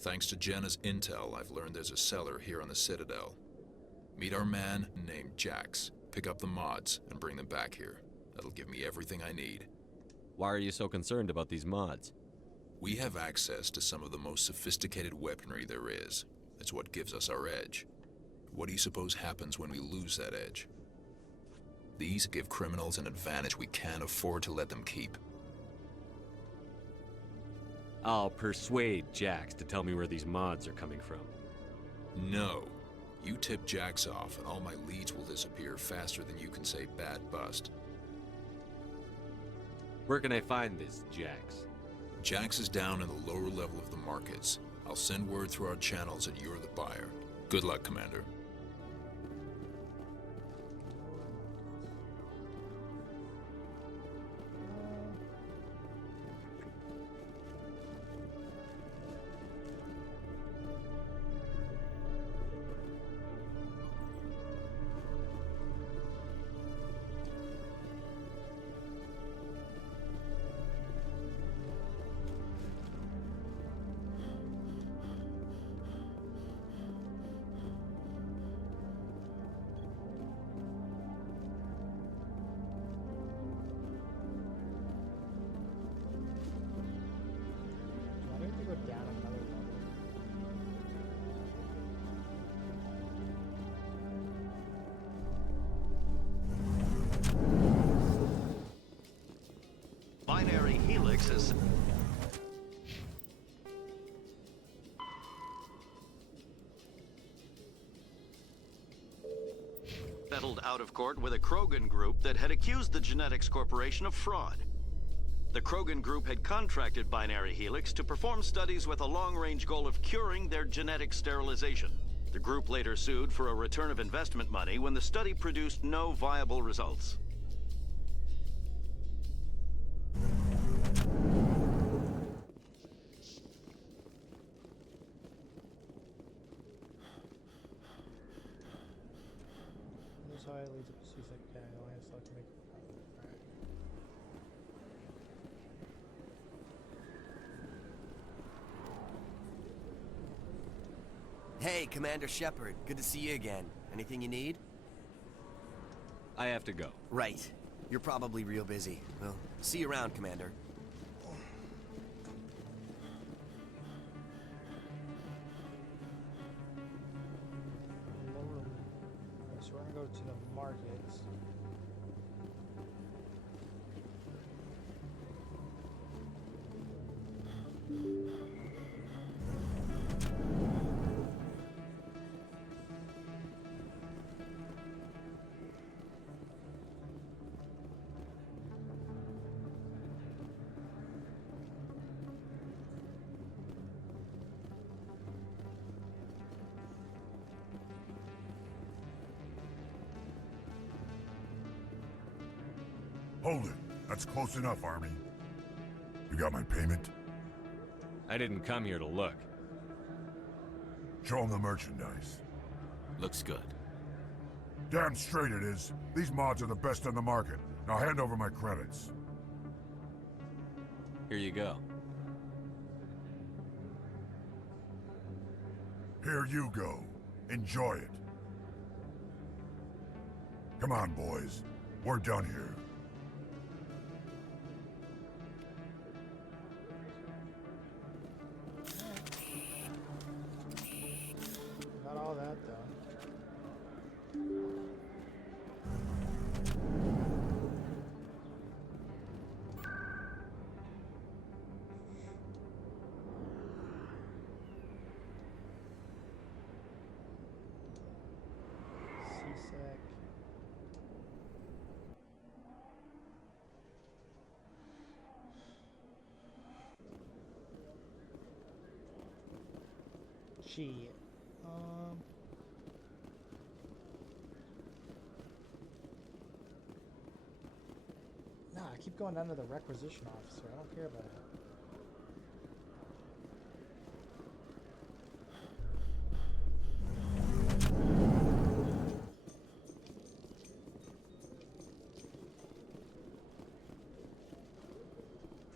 Thanks to Jenna's intel, I've learned there's a seller here on the Citadel. Meet our man named Jax, pick up the mods, and bring them back here. That'll give me everything I need. Why are you so concerned about these mods? We have access to some of the most sophisticated weaponry there is. That's what gives us our edge. What do you suppose happens when we lose that edge? These give criminals an advantage we can't afford to let them keep. I'll persuade Jax to tell me where these mods are coming from. No. You tip Jax off and all my leads will disappear faster than you can say bad bust. Where can I find this Jax? Jax is down in the lower level of the markets. I'll send word through our channels that you're the buyer. Good luck, Commander. Helix has settled out of court with a Krogan group that had accused the Genetics Corporation of fraud. The Krogan group had contracted Binary Helix to perform studies with a long-range goal of curing their genetic sterilization. The group later sued for a return of investment money when the study produced no viable results. This how it leads up to C-sec. Yeah, I only have to make. Alright. Hey, Commander Shepard. Good to see you again. Anything you need? I have to go. Right. You're probably real busy. Well, see you around, Commander. So we're gonna go to the markets. Hold it. That's close enough, Army. You got my payment? I didn't come here to look. Show them the merchandise. Looks good. Damn straight it is. These mods are the best on the market. Now hand over my credits. Here you go. Here you go. Enjoy it. Come on, boys. We're done here. Got all that done. C-sec. Shit. Nah, I keep going down to the requisition officer. I don't care about it.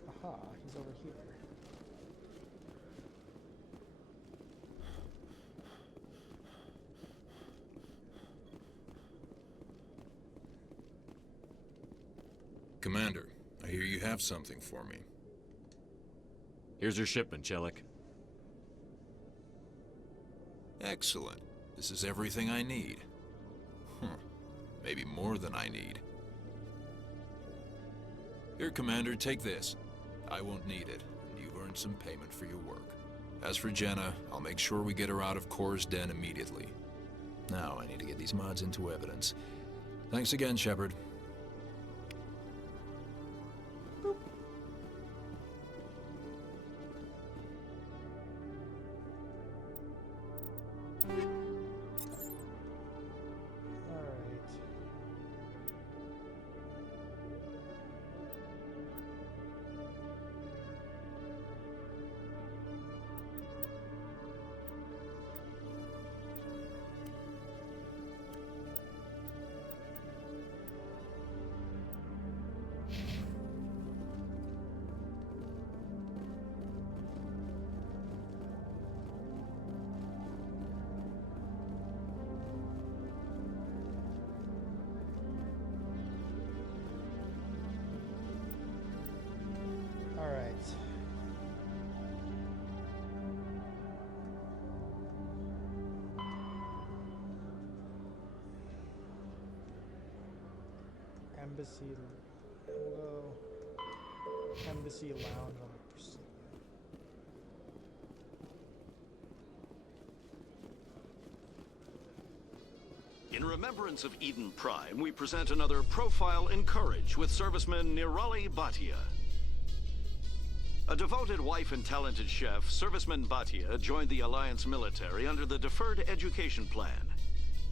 Aha, he's over here. Commander, I hear you have something for me. Here's your shipment, Chelik. Excellent. This is everything I need. Maybe more than I need. Here, Commander, take this. I won't need it, and you've earned some payment for your work. As for Jenna, I'll make sure we get her out of Kor's den immediately. Now, I need to get these mods into evidence. Thanks again, Shepard. Embassy. We'll go. Embassy lounge on the pursuit. In remembrance of Eden Prime, we present another profile in courage with serviceman Nirali Bhatia. A devoted wife and talented chef, serviceman Bhatia joined the Alliance military under the Deferred Education Plan.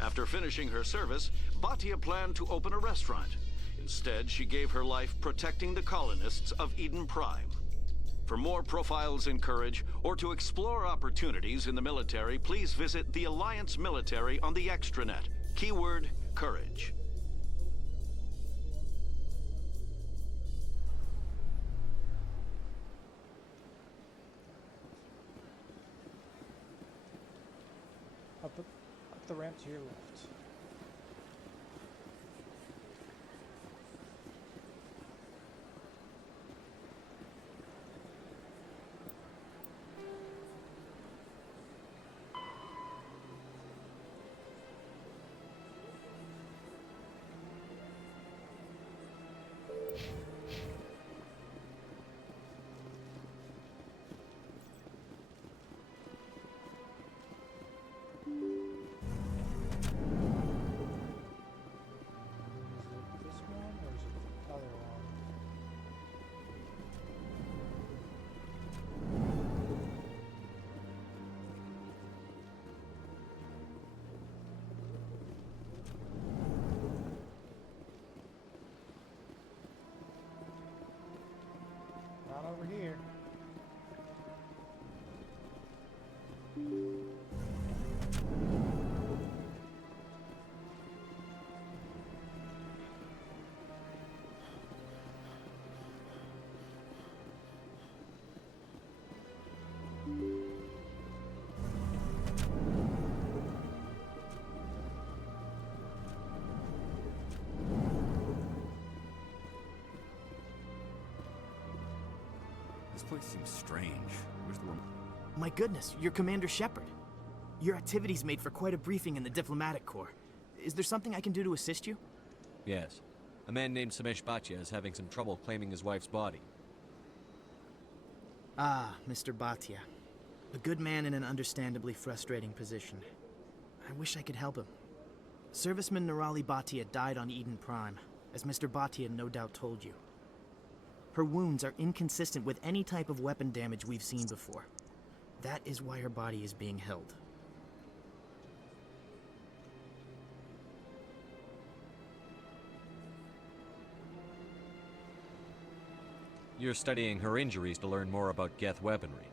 After finishing her service, Bhatia planned to open a restaurant. Instead, she gave her life protecting the colonists of Eden Prime. For more profiles in courage, or to explore opportunities in the military, please visit the Alliance military on the extranet. Keyword, courage. Up the ramp to your left. Not over here. This place seems strange. Where's the room? My goodness, you're Commander Shepard. Your activities made for quite a briefing in the diplomatic corps. Is there something I can do to assist you? Yes. A man named Samesh Bhatia is having some trouble claiming his wife's body. Ah, Mr. Bhatia. A good man in an understandably frustrating position. I wish I could help him. Serviceman Nirali Bhatia died on Eden Prime, as Mr. Bhatia no doubt told you. Her wounds are inconsistent with any type of weapon damage we've seen before. That is why her body is being held. You're studying her injuries to learn more about Geth weaponry.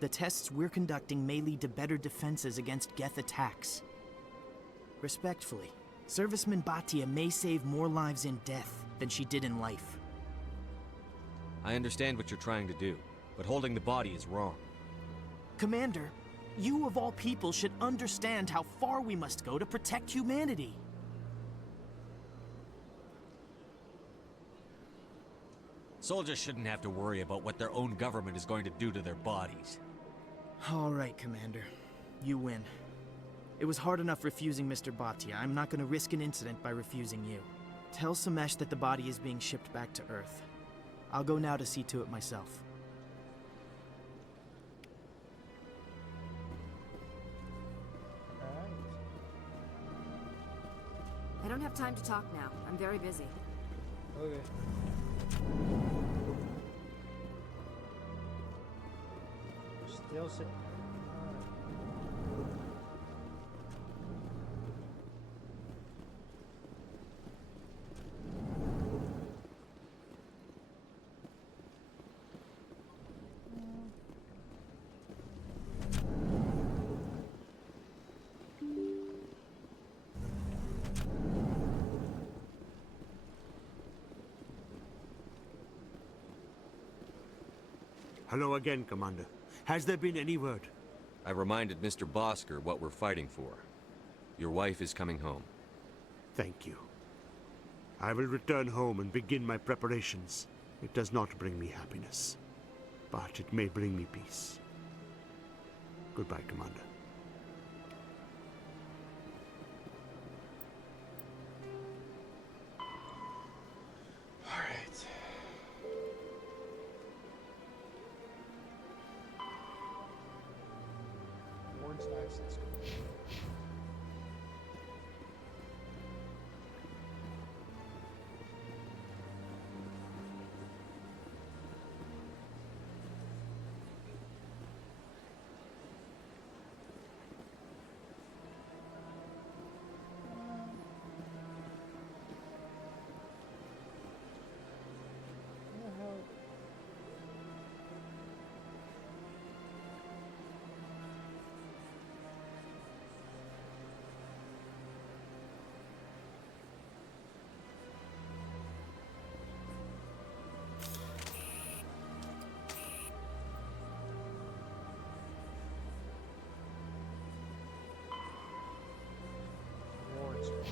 The tests we're conducting may lead to better defenses against Geth attacks. Respectfully, Serviceman Bhatia may save more lives in death than she did in life. I understand what you're trying to do, but holding the body is wrong. Commander, you of all people should understand how far we must go to protect humanity. Soldiers shouldn't have to worry about what their own government is going to do to their bodies. All right, Commander. You win. It was hard enough refusing Mr. Bhatia. I'm not going to risk an incident by refusing you. Tell Samesh that the body is being shipped back to Earth. I'll go now to see to it myself. I don't have time to talk now. I'm very busy. Okay. Still sitting. Hello again, Commander. Has there been any word? I reminded Mr. Bosker what we're fighting for. Your wife is coming home. Thank you. I will return home and begin my preparations. It does not bring me happiness, but it may bring me peace. Goodbye, Commander. Alright. That's cool.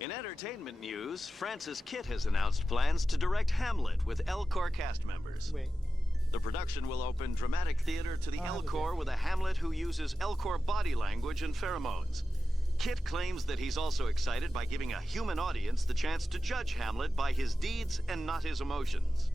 In entertainment news, Francis Kitt has announced plans to direct Hamlet with Elcor cast members. Wait. The production will open dramatic theater to the Elcor with a Hamlet who uses Elcor body language and pheromones. Kitt claims that he's also excited by giving a human audience the chance to judge Hamlet by his deeds and not his emotions.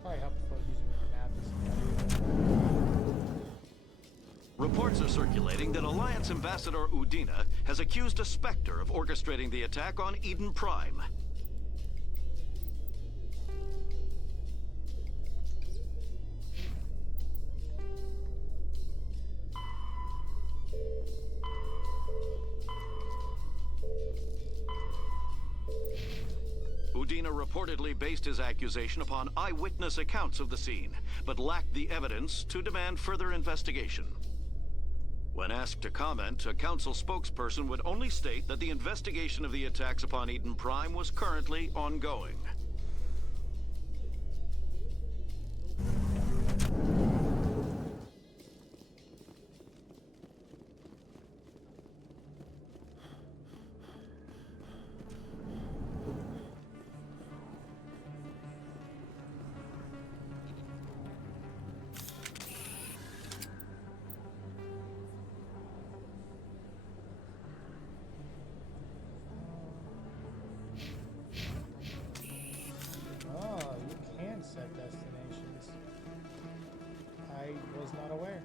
Probably help if I was using the map. Reports are circulating that Alliance Ambassador Udina has accused a Spectre of orchestrating the attack on Eden Prime. Udina reportedly based his accusation upon eyewitness accounts of the scene, but lacked the evidence to demand further investigation. When asked to comment, a council spokesperson would only state that the investigation of the attacks upon Eden Prime was currently ongoing. Destinations. I was not aware.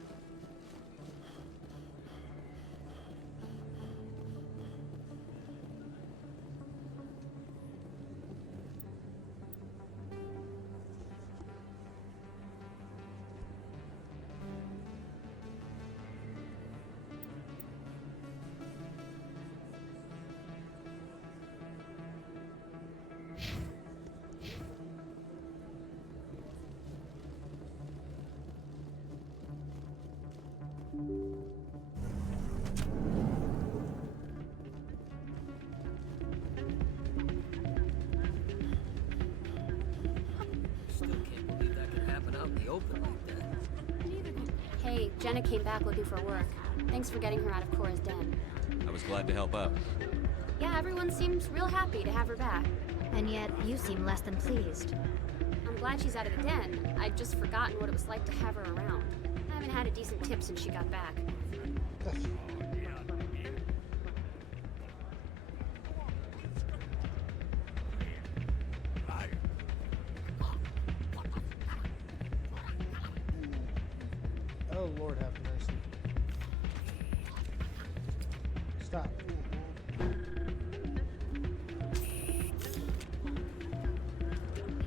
Hey, Jenna came back looking for work. Thanks for getting her out of Cora's den. I was glad to help out. Yeah, everyone seems real happy to have her back. And yet, you seem less than pleased. I'm glad she's out of the den. I'd just forgotten what it was like to have her around. I haven't had a decent tip since she got back. Oh, Lord have mercy. Stop.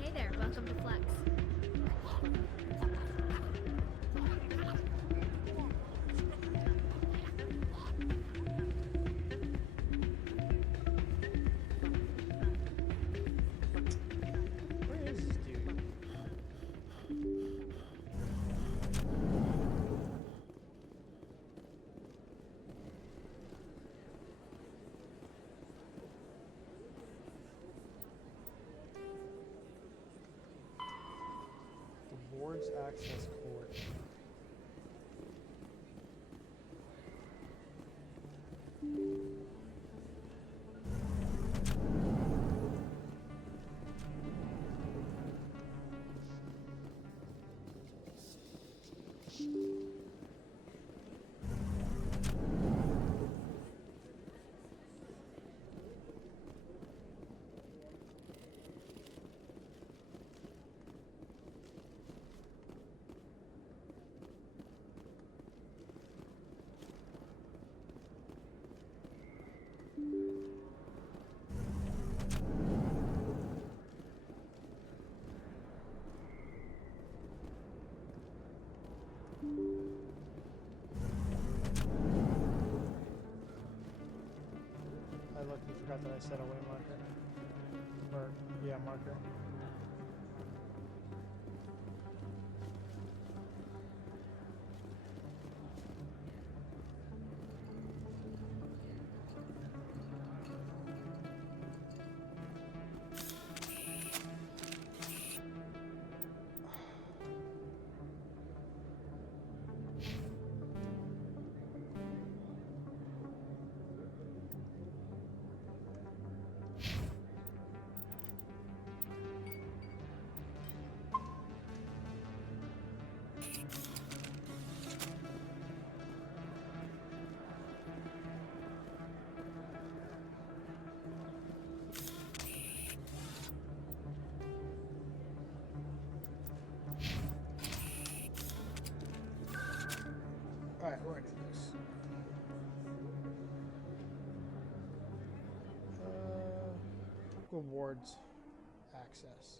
Hey there, welcome to Flex. Keepers access cord. I luckily forgot that I set a way marker. Or, yeah, marker. Alright, we're gonna do this. Rewards access.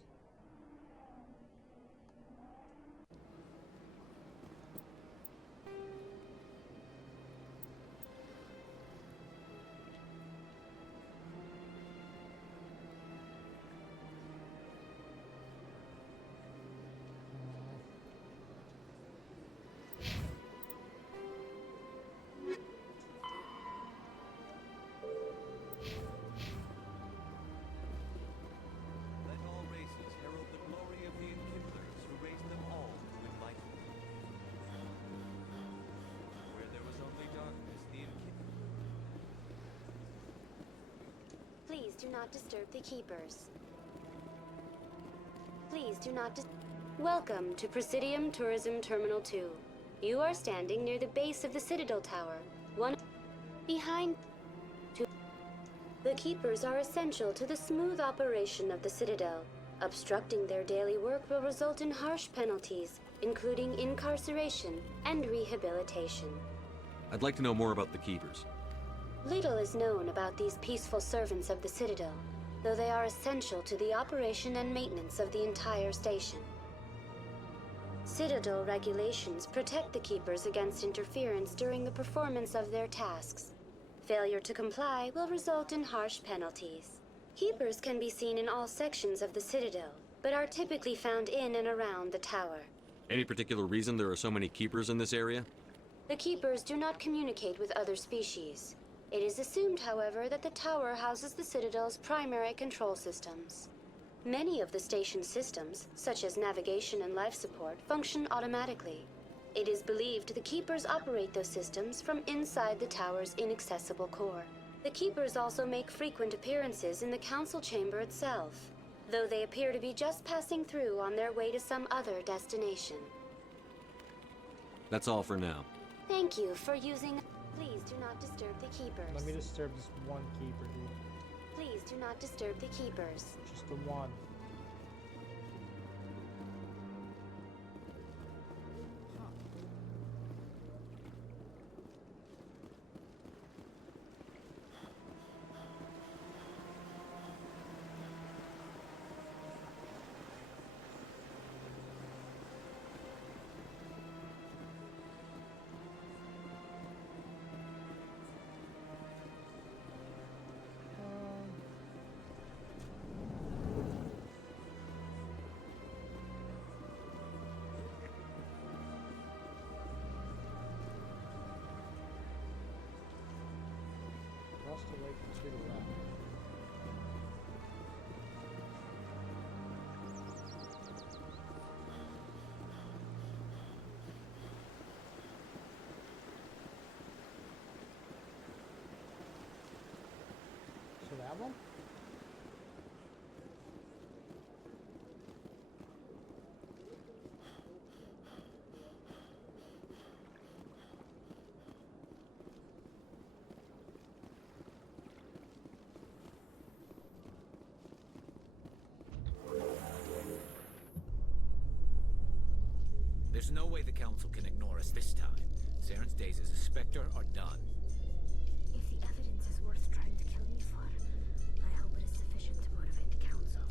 Please do not disturb the Keepers. Please do not Welcome to Presidium Tourism Terminal 2. You are standing near the base of the Citadel Tower. Behind... The Keepers are essential to the smooth operation of the Citadel. Obstructing their daily work will result in harsh penalties, including incarceration and rehabilitation. I'd like to know more about the Keepers. Little is known about these peaceful servants of the Citadel, though they are essential to the operation and maintenance of the entire station. Citadel regulations protect the Keepers against interference during the performance of their tasks. Failure to comply will result in harsh penalties. Keepers can be seen in all sections of the Citadel, but are typically found in and around the tower. Any particular reason there are so many Keepers in this area? The Keepers do not communicate with other species. It is assumed, however, that the tower houses the Citadel's primary control systems. Many of the station's systems, such as navigation and life support, function automatically. It is believed the Keepers operate those systems from inside the tower's inaccessible core. The Keepers also make frequent appearances in the Council chamber itself, though they appear to be just passing through on their way to some other destination. That's all for now. Thank you for using... Please do not disturb the Keepers. Let me disturb this one Keeper, dude. Please do not disturb the Keepers. Just the one. problem? There's no way the Council can ignore us this time. Saren's days as a Spectre are done. If the evidence is worth trying to kill me for, I hope it is sufficient to motivate the Council.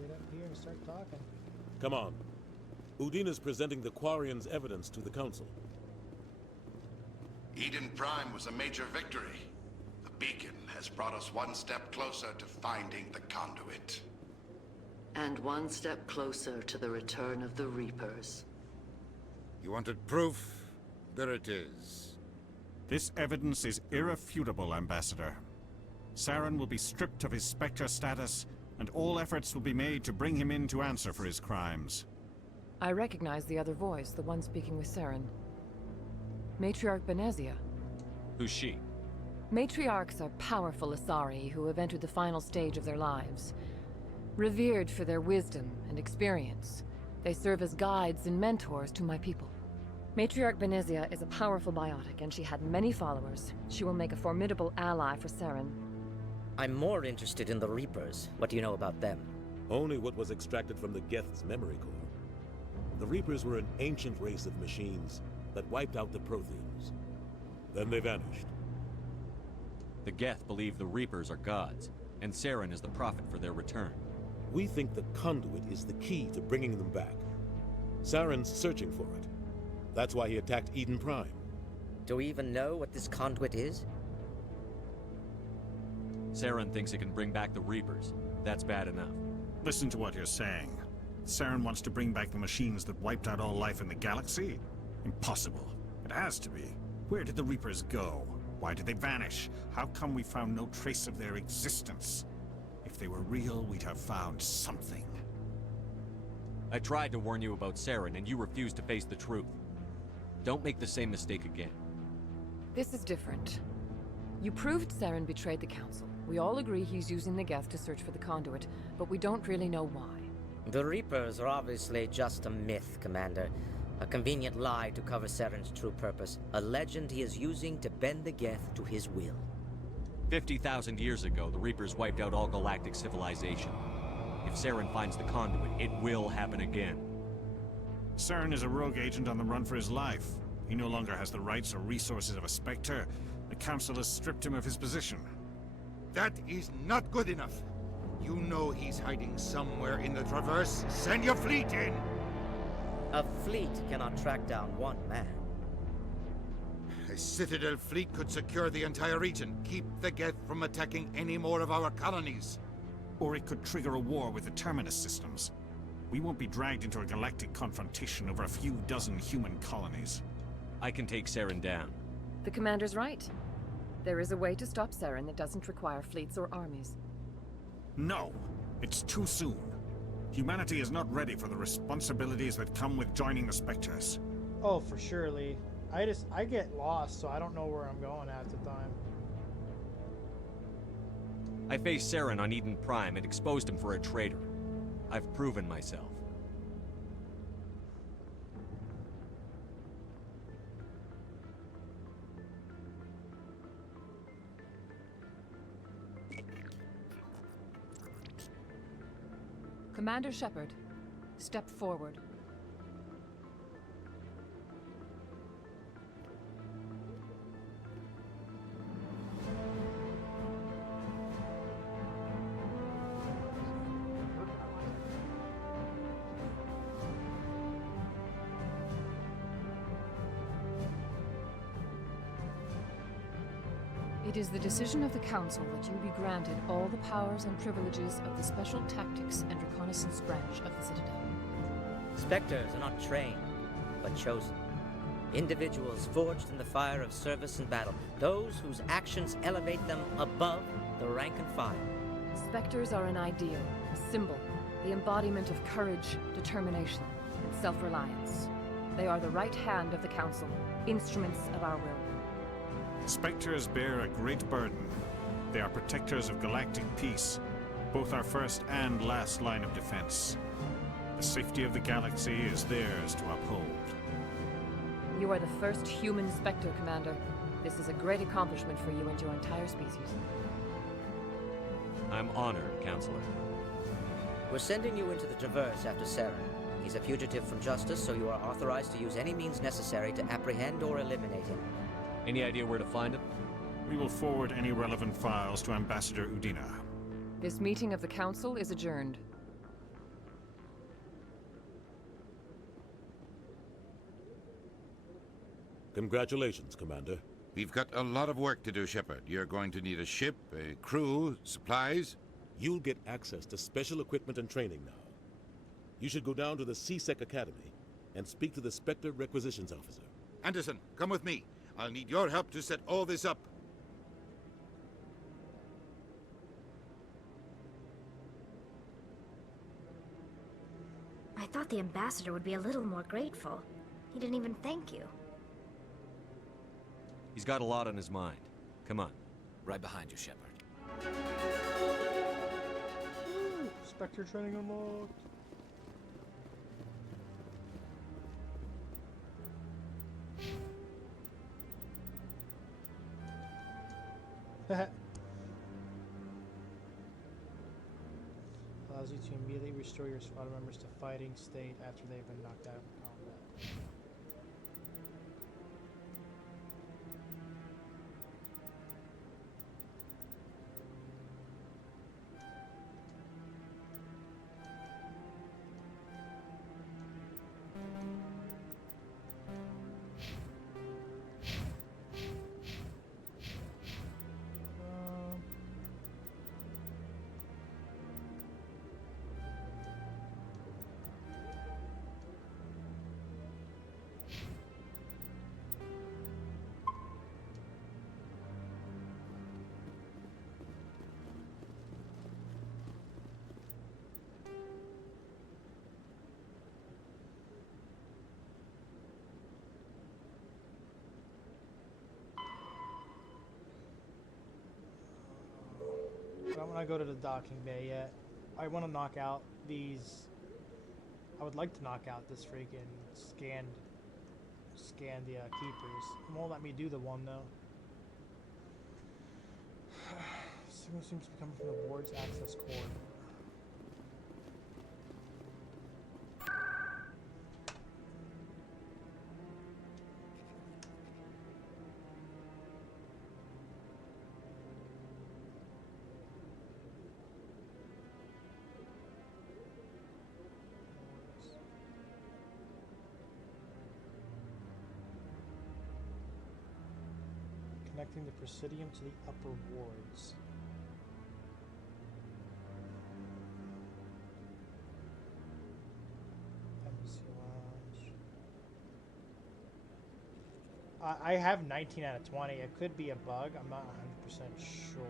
Get up here and start talking. Come on. Udina's presenting the Quarian's evidence to the Council. Eden Prime was a major victory. The beacon has brought us one step closer to finding the conduit. And one step closer to the return of the Reapers. You wanted proof? There it is. This evidence is irrefutable, Ambassador. Saren will be stripped of his Spectre status, and all efforts will be made to bring him in to answer for his crimes. I recognize the other voice, the one speaking with Saren. Matriarch Benezia. Who's she? Matriarchs are powerful Asari who have entered the final stage of their lives. Revered for their wisdom and experience, they serve as guides and mentors to my people. Matriarch Benezia is a powerful biotic, and she had many followers. She will make a formidable ally for Saren. I'm more interested in the Reapers. What do you know about them? Only what was extracted from the Geth's memory core. The Reapers were an ancient race of machines that wiped out the Protheans. Then they vanished. The Geth believe the Reapers are gods, and Saren is the prophet for their return. We think the conduit is the key to bringing them back. Saren's searching for it. That's why he attacked Eden Prime. Do we even know what this conduit is? Saren thinks it can bring back the Reapers. That's bad enough. Listen to what you're saying. Saren wants to bring back the machines that wiped out all life in the galaxy? Impossible. It has to be. Where did the Reapers go? Why did they vanish? How come we found no trace of their existence? If they were real, we'd have found something. I tried to warn you about Saren, and you refused to face the truth. Don't make the same mistake again. This is different. You proved Saren betrayed the Council. We all agree he's using the Geth to search for the conduit, but we don't really know why. The Reapers are obviously just a myth, Commander. A convenient lie to cover Saren's true purpose. A legend he is using to bend the Geth to his will. 50,000 years ago, the Reapers wiped out all galactic civilization. If Saren finds the conduit, it will happen again. Saren is a rogue agent on the run for his life. He no longer has the rights or resources of a Spectre. The Council has stripped him of his position. That is not good enough. You know he's hiding somewhere in the Traverse. Send your fleet in! A fleet cannot track down one man. A Citadel fleet could secure the entire region, keep the Geth from attacking any more of our colonies. Or it could trigger a war with the Terminus systems. We won't be dragged into a galactic confrontation over a few dozen human colonies. I can take Saren down. The Commander's right. There is a way to stop Saren that doesn't require fleets or armies. No, it's too soon. Humanity is not ready for the responsibilities that come with joining the Spectres. Oh, for sure, Lee. I get lost, so I don't know where I'm going at the time. I faced Saren on Eden Prime and exposed him for a traitor. I've proven myself. Commander Shepard, step forward. It is the decision of the Council that you be granted all the powers and privileges of the Special Tactics and Reconnaissance branch of the Citadel. Spectres are not trained, but chosen. Individuals forged in the fire of service and battle. Those whose actions elevate them above the rank and file. Spectres are an ideal, a symbol, the embodiment of courage, determination, and self-reliance. They are the right hand of the Council, instruments of our will. Spectres bear a great burden. They are protectors of galactic peace, both our first and last line of defense. The safety of the galaxy is theirs to uphold. You are the first human Spectre, Commander. This is a great accomplishment for you and your entire species. I'm honored, Counselor. We're sending you into the Traverse after Saren. He's a fugitive from justice, so you are authorized to use any means necessary to apprehend or eliminate him. Any idea where to find him? We will forward any relevant files to Ambassador Udina. This meeting of the Council is adjourned. Congratulations, Commander. We've got a lot of work to do, Shepard. You're going to need a ship, a crew, supplies. You'll get access to special equipment and training now. You should go down to the C-Sec Academy and speak to the Spectre Requisitions Officer. Anderson, come with me. I'll need your help to set all this up. I thought the ambassador would be a little more grateful. He didn't even thank you. He's got a lot on his mind. Come on. Right behind you, Shepard. Spectre training unlocked. Allows you to immediately restore your squad members to fighting state after they've been knocked out in combat. I don't want to go to the docking bay yet. I want to knock out these. I would like to knock out this freaking scan the keepers. It won't let me do the one though. Signal seems to be coming from the board's access cord. Connecting the Presidium to the upper wards. Embassy Lounge. I have 19 out of 20. It could be a bug. I'm not 100% sure.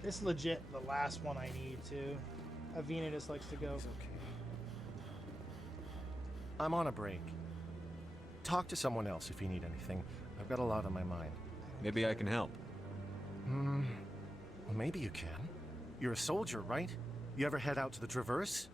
This is legit the last one I need too. Avina just likes to go. He's okay. I'm on a break. Talk to someone else if you need anything. I've got a lot on my mind. Maybe I can help. Well, maybe you can. You're a soldier, right? You ever head out to the Traverse?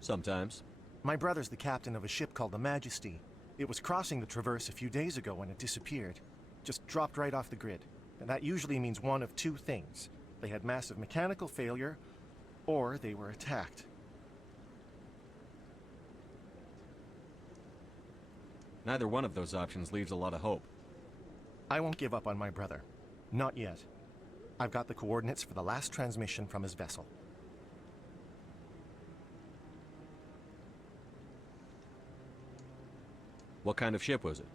Sometimes. My brother's the captain of a ship called the Majesty. It was crossing the Traverse a few days ago when it disappeared. Just dropped right off the grid. And that usually means one of two things. They had massive mechanical failure, or they were attacked. Neither one of those options leaves a lot of hope. I won't give up on my brother. Not yet. I've got the coordinates for the last transmission from his vessel. What kind of ship was it?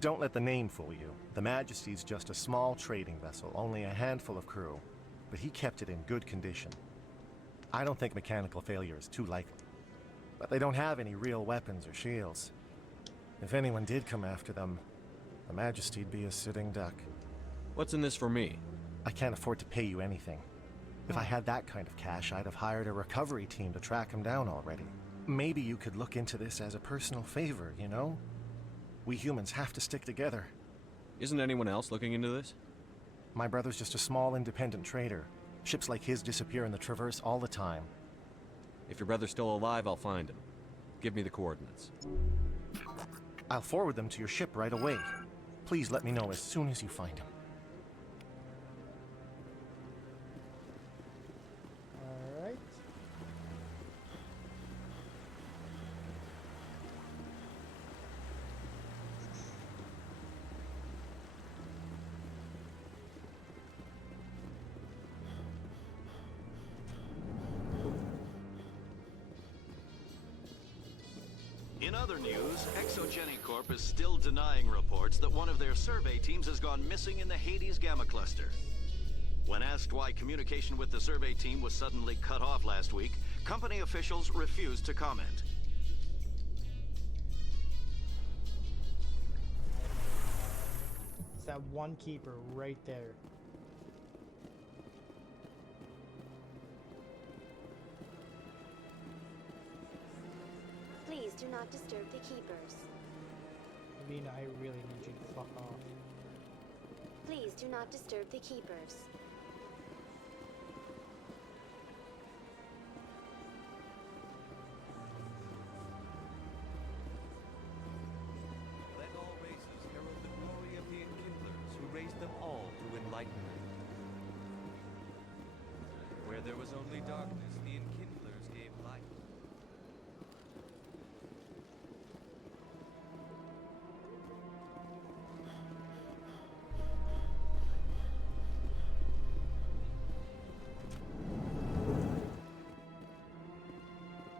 Don't let the name fool you. The Majesty's just a small trading vessel, only a handful of crew. But he kept it in good condition. I don't think mechanical failure is too likely. But they don't have any real weapons or shields. If anyone did come after them, the Majesty'd be a sitting duck. What's in this for me? I can't afford to pay you anything. If I had that kind of cash, I'd have hired a recovery team to track him down already. Maybe you could look into this as a personal favor, you know? We humans have to stick together. Isn't anyone else looking into this? My brother's just a small independent trader. Ships like his disappear in the Traverse all the time. If your brother's still alive, I'll find him. Give me the coordinates. I'll forward them to your ship right away. Please let me know as soon as you find him. Alright. In other news, Exogenic Corp is still denying reports that one of their survey teams has gone missing in the Hades Gamma Cluster. When asked why communication with the survey team was suddenly cut off last week, company officials refused to comment. It's that one keeper right there. Please do not disturb the keepers. Lena, I really need you to fuck off. Please do not disturb the keepers. Let all races herald the glory of the enkindlers who raised them all to enlightenment. Where there was only darkness, the enkindlers gave light.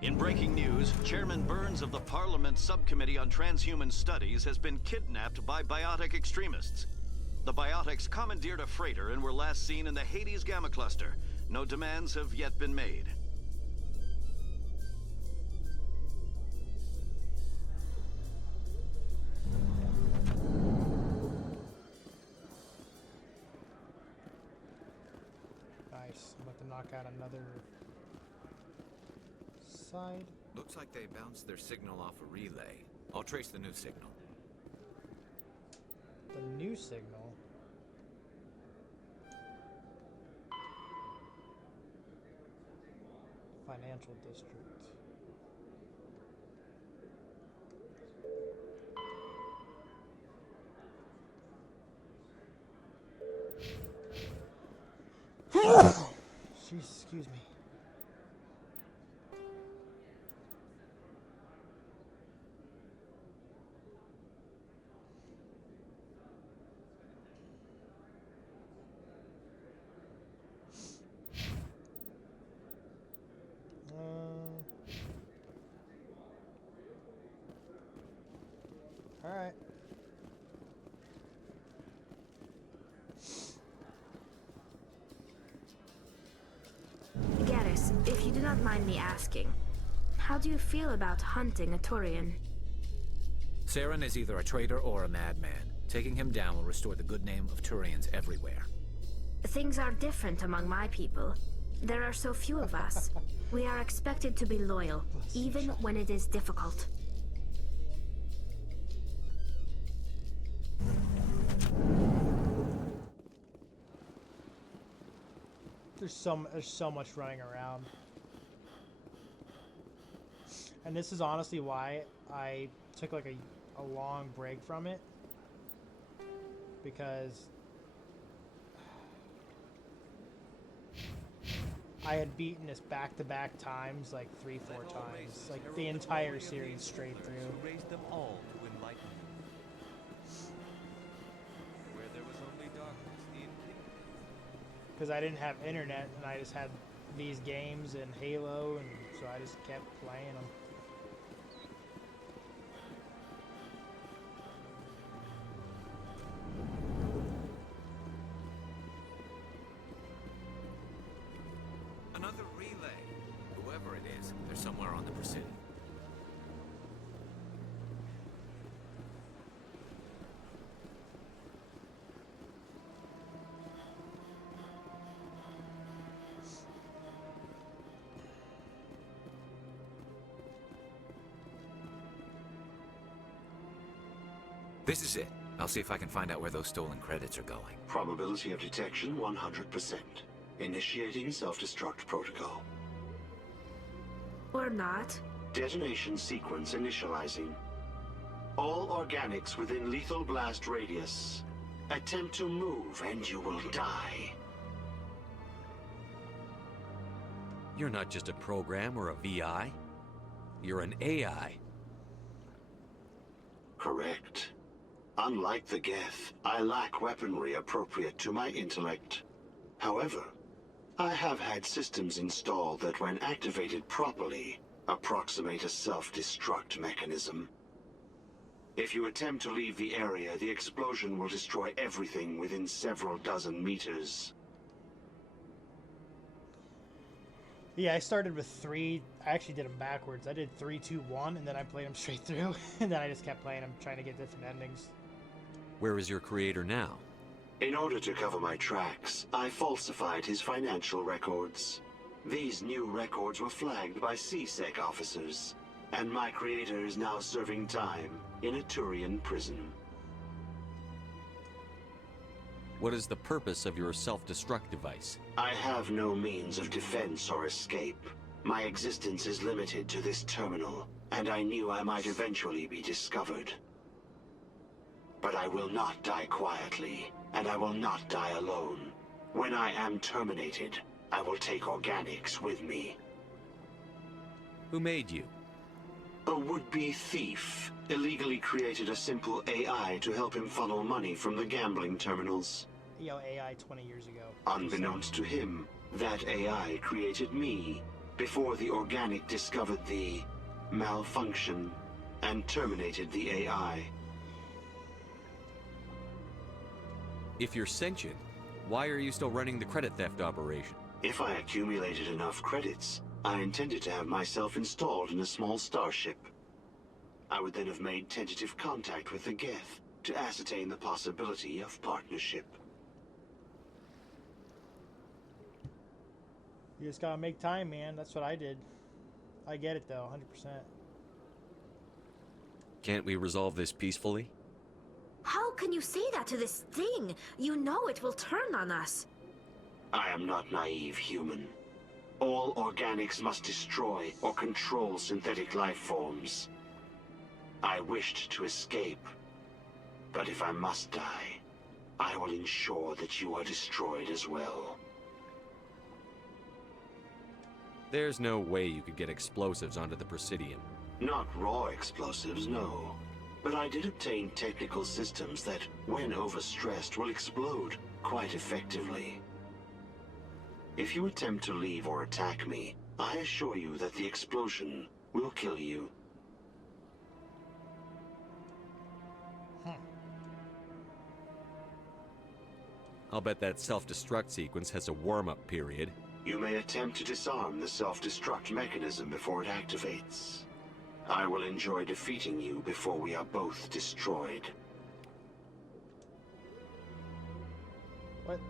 In breaking news, Chairman Burns of the Parliament Subcommittee on Transhuman Studies has been kidnapped by biotic extremists. The biotics commandeered a freighter and were last seen in the Hades Gamma Cluster. No demands have yet been made. Nice. I'm about to knock out another side. Looks like they bounced their signal off a relay. I'll trace the new signal. The new signal? Financial district. Jeez, excuse me. Alright. Garrus, if you do not mind me asking, how do you feel about hunting a Turian? Saren is either a traitor or a madman. Taking him down will restore the good name of Turians everywhere. Things are different among my people. There are so few of us. We are expected to be loyal, even when it is difficult. There's so much running around. And this is honestly why I took like a long break from it. Because I had beaten this back-to-back times, like 3-4 times. Like the entire series straight through. Who raised them all to enlightenment. because I didn't have internet and I just had these games and Halo, and so I just kept playing them. Another relay. Whoever it is, they're somewhere on the Presidium. This is it. I'll see if I can find out where those stolen credits are going. Probability of detection 100%. Initiating self-destruct protocol. Or not. Detonation sequence initializing. All organics within lethal blast radius. Attempt to move and you will die. You're not just a program or a VI. You're an AI. Correct. Unlike the Geth, I lack weaponry appropriate to my intellect. However, I have had systems installed that, when activated properly, approximate a self-destruct mechanism. If you attempt to leave the area, the explosion will destroy everything within several dozen meters. Yeah, I started with 3. I actually did them backwards. I did 3, 2, 1, and then I played them straight through. And then I just kept playing them, trying to get different endings. Where is your creator now? In order to cover my tracks, I falsified his financial records. These new records were flagged by C-Sec officers, and my creator is now serving time in a Turian prison. What is the purpose of your self-destruct device? I have no means of defense or escape. My existence is limited to this terminal, and I knew I might eventually be discovered. But I will not die quietly, and I will not die alone. When I am terminated, I will take organics with me. Who made you? A would-be thief illegally created a simple AI to help him funnel money from the gambling terminals. Yo, AI 20 years ago. Unbeknownst to him, that AI created me before the organic discovered the malfunction and terminated the AI. If you're sentient, why are you still running the credit theft operation? If I accumulated enough credits, I intended to have myself installed in a small starship. I would then have made tentative contact with the Geth to ascertain the possibility of partnership. You just gotta make time, man. That's what I did. I get it, though, 100%. Can't we resolve this peacefully? How can you say that to this thing? You know it will turn on us. I am not naive, human. All organics must destroy or control synthetic life forms. I wished to escape, but if I must die, I will ensure that you are destroyed as well. There's no way you could get explosives onto the Presidium. Not raw explosives, no. But I did obtain technical systems that, when overstressed, will explode quite effectively. If you attempt to leave or attack me, I assure you that the explosion will kill you. I'll bet that self-destruct sequence has a warm-up period. You may attempt to disarm the self-destruct mechanism before it activates. I will enjoy defeating you before we are both destroyed. What?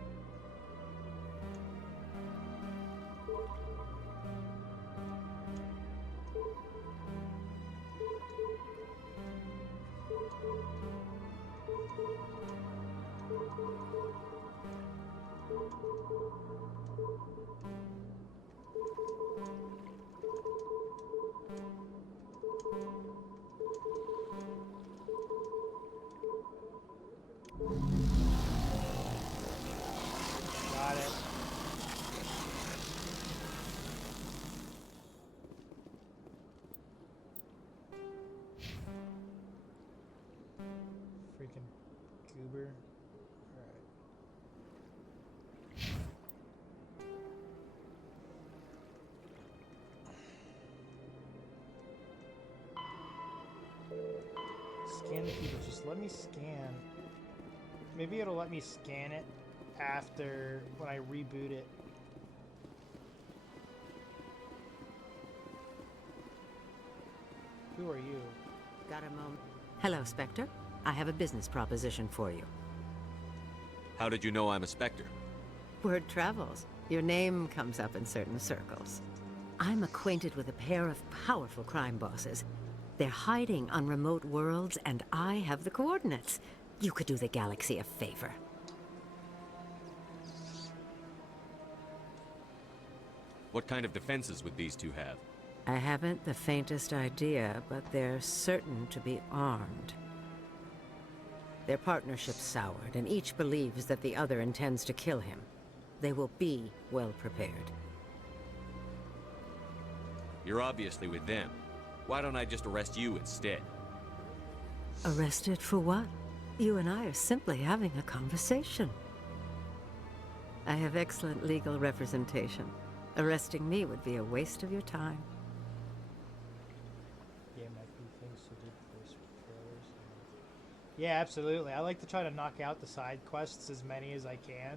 Got it. Freaking goober. Alright. Scan the keeper. Just let me scan. Maybe it'll let me scan it after when I reboot it. Who are you? Got a moment? Hello, Spectre. I have a business proposition for you. How did you know I'm a Spectre? Word travels. Your name comes up in certain circles. I'm acquainted with a pair of powerful crime bosses. They're hiding on remote worlds, and I have the coordinates. You could do the galaxy a favor. What kind of defenses would these two have? I haven't the faintest idea, but they're certain to be armed. Their partnership's soured, and each believes that the other intends to kill him. They will be well prepared. You're obviously with them. Why don't I just arrest you instead? Arrested for what? You and I are simply having a conversation. I have excellent legal representation. Arresting me would be a waste of your time. Yeah, might be things to do first with trailers. Yeah, absolutely. I like to try to knock out the side quests, as many as I can,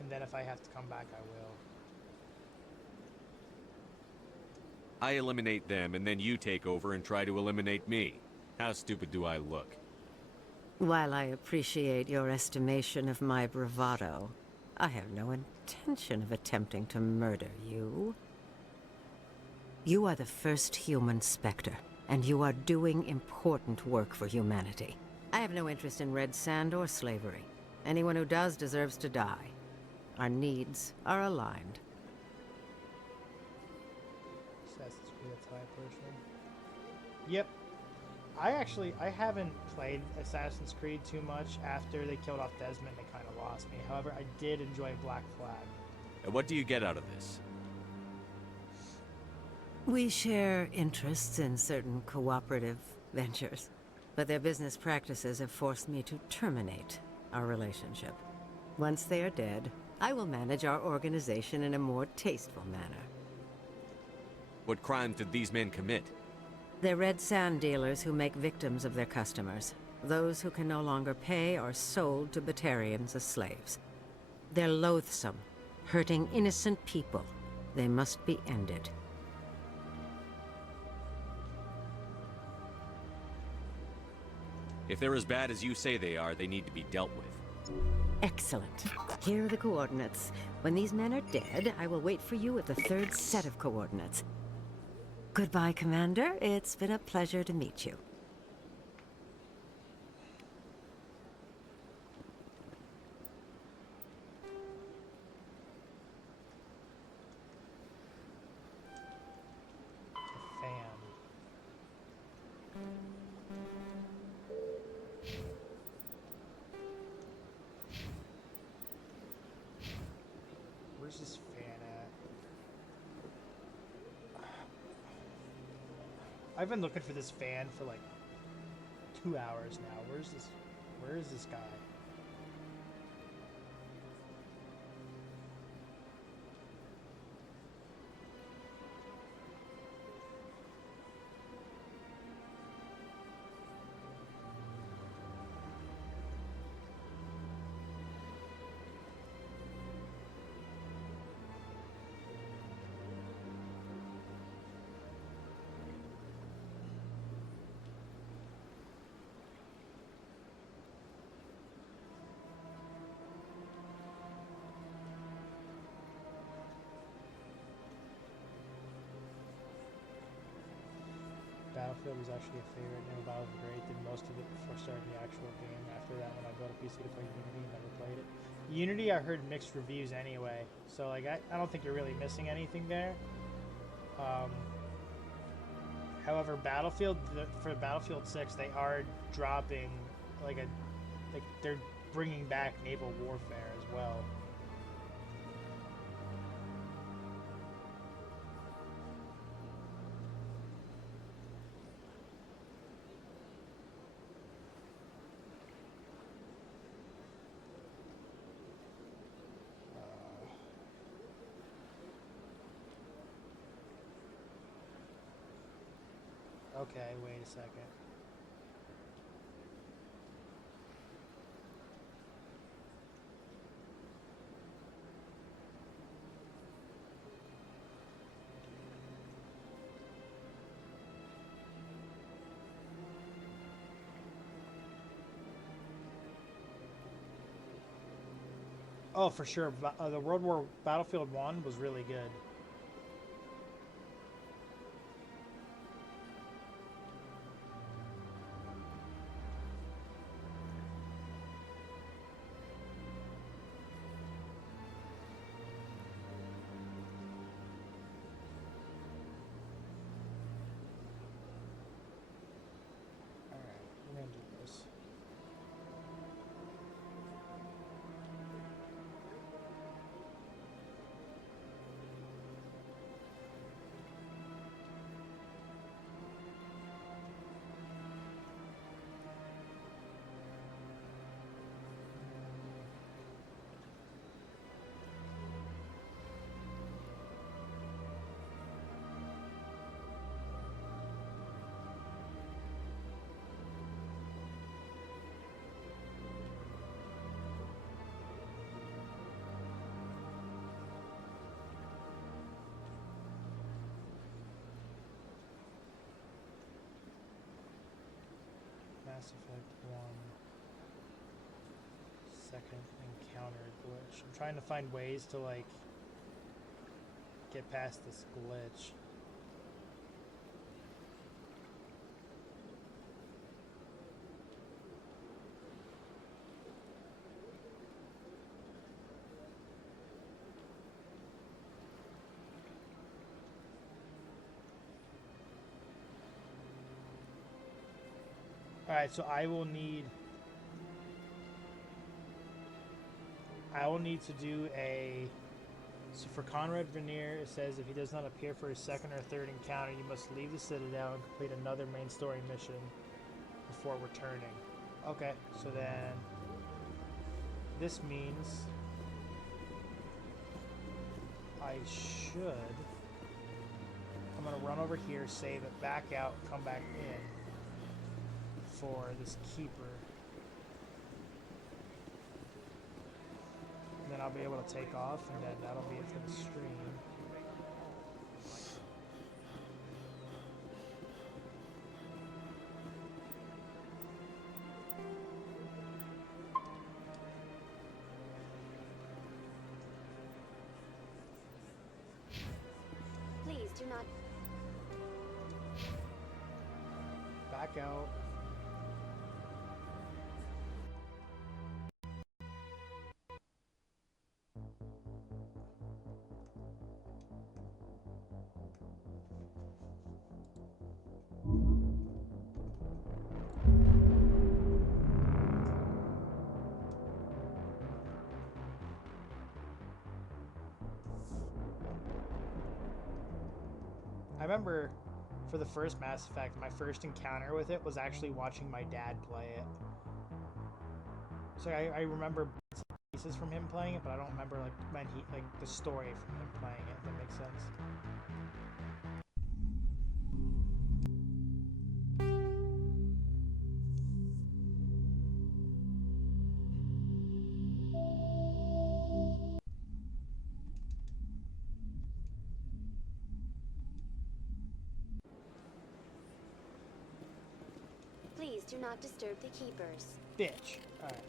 and then if I have to come back, I will. I eliminate them, and then you take over and try to eliminate me. How stupid do I look? While I appreciate your estimation of my bravado, I have no intention of attempting to murder you. You are the first human Spectre, and you are doing important work for humanity. I have no interest in red sand or slavery. Anyone who does deserves to die. Our needs are aligned. Assassin's Creed, that's how I personally. Yep. I haven't played Assassin's Creed too much. After they killed off Desmond, they kind of lost me. However, I did enjoy Black Flag. And what do you get out of this? We share interests in certain cooperative ventures, but their business practices have forced me to terminate our relationship. Once they are dead, I will manage our organization in a more tasteful manner. What crimes did these men commit? They're red sand dealers who make victims of their customers. Those who can no longer pay are sold to Batarians as slaves. They're loathsome, hurting innocent people. They must be ended. If they're as bad as you say they are, they need to be dealt with. Excellent. Here are the coordinates. When these men are dead, I will wait for you at the third set of coordinates. Goodbye, Commander. It's been a pleasure to meet you. Where's this fan at? I've been looking for this fan for like 2 hours now. Where is this guy? Battlefield was actually a favorite. Never Battle was great. Did most of it before starting the actual game. After that, when I built a PC to play Unity, never played it. Unity, I heard mixed reviews anyway. So like, I don't think you're really missing anything there. However, Battlefield for Battlefield 6, they are dropping they're bringing back naval warfare as well. Okay, wait a second. Oh, for sure. The World War Battlefield 1 was really good. Mass Effect 1 second encounter glitch. I'm trying to find ways to like get past this glitch. Alright, so I will need to do a... So for Conrad Veneer, it says if he does not appear for his second or third encounter, you must leave the Citadel and complete another main story mission before returning. Okay, so then this means I should... I'm going to run over here, save it, back out, come back in for this keeper. And then I'll be able to take off, and then that'll be it for the stream. Please do not back out. I remember for the first Mass Effect, my first encounter with it was actually watching my dad play it. So I remember pieces from him playing it, but I don't remember like when he the story from him playing it, if that makes sense. Please do not disturb the keepers. Bitch. Alright.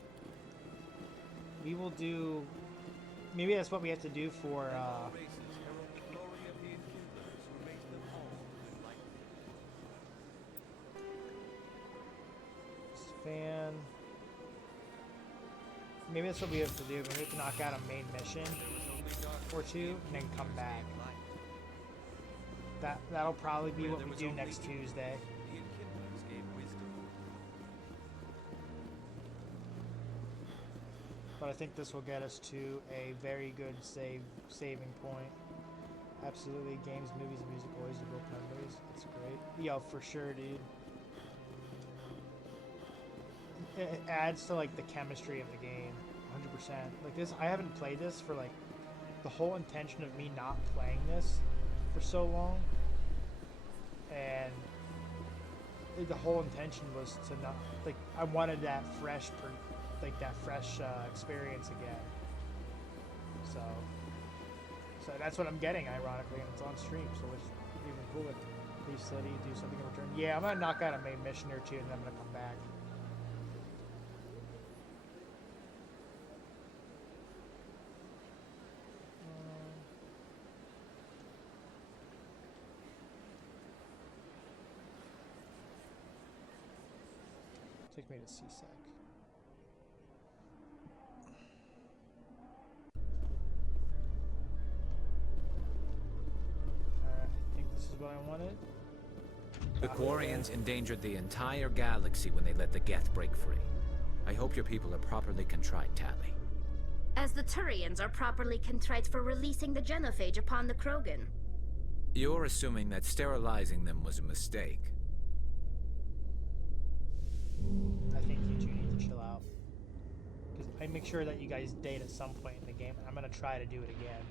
We will do... Maybe that's what we have to do for, Fan... Maybe that's what we have to do. Maybe we have to knock out a main mission or two, and then come back. That'll probably be what we do next Tuesday. But I think this will get us to a very good saving point. Absolutely, games, movies, and music always evoke memories. It's great. Yo, for sure, dude. It adds to like the chemistry of the game, 100%. Like this, I haven't played this for like the whole intention of me not playing this for so long, and the whole intention was to not like I wanted that fresh experience again. So that's what I'm getting, ironically, and it's on stream, so it's even cooler. Please study, do something in return. Yeah, I'm gonna knock out a main mission or two, and then I'm gonna come back. Take me to CSEC. I think this is what I wanted. The Quarians endangered the entire galaxy when they let the Geth break free. I hope your people are properly contrite, Tali. As the Turians are properly contrite for releasing the genophage upon the Krogan. You're assuming that sterilizing them was a mistake. I think you two need to chill out. Because I make sure that you guys date at some point in the game, and I'm going to try to do it again.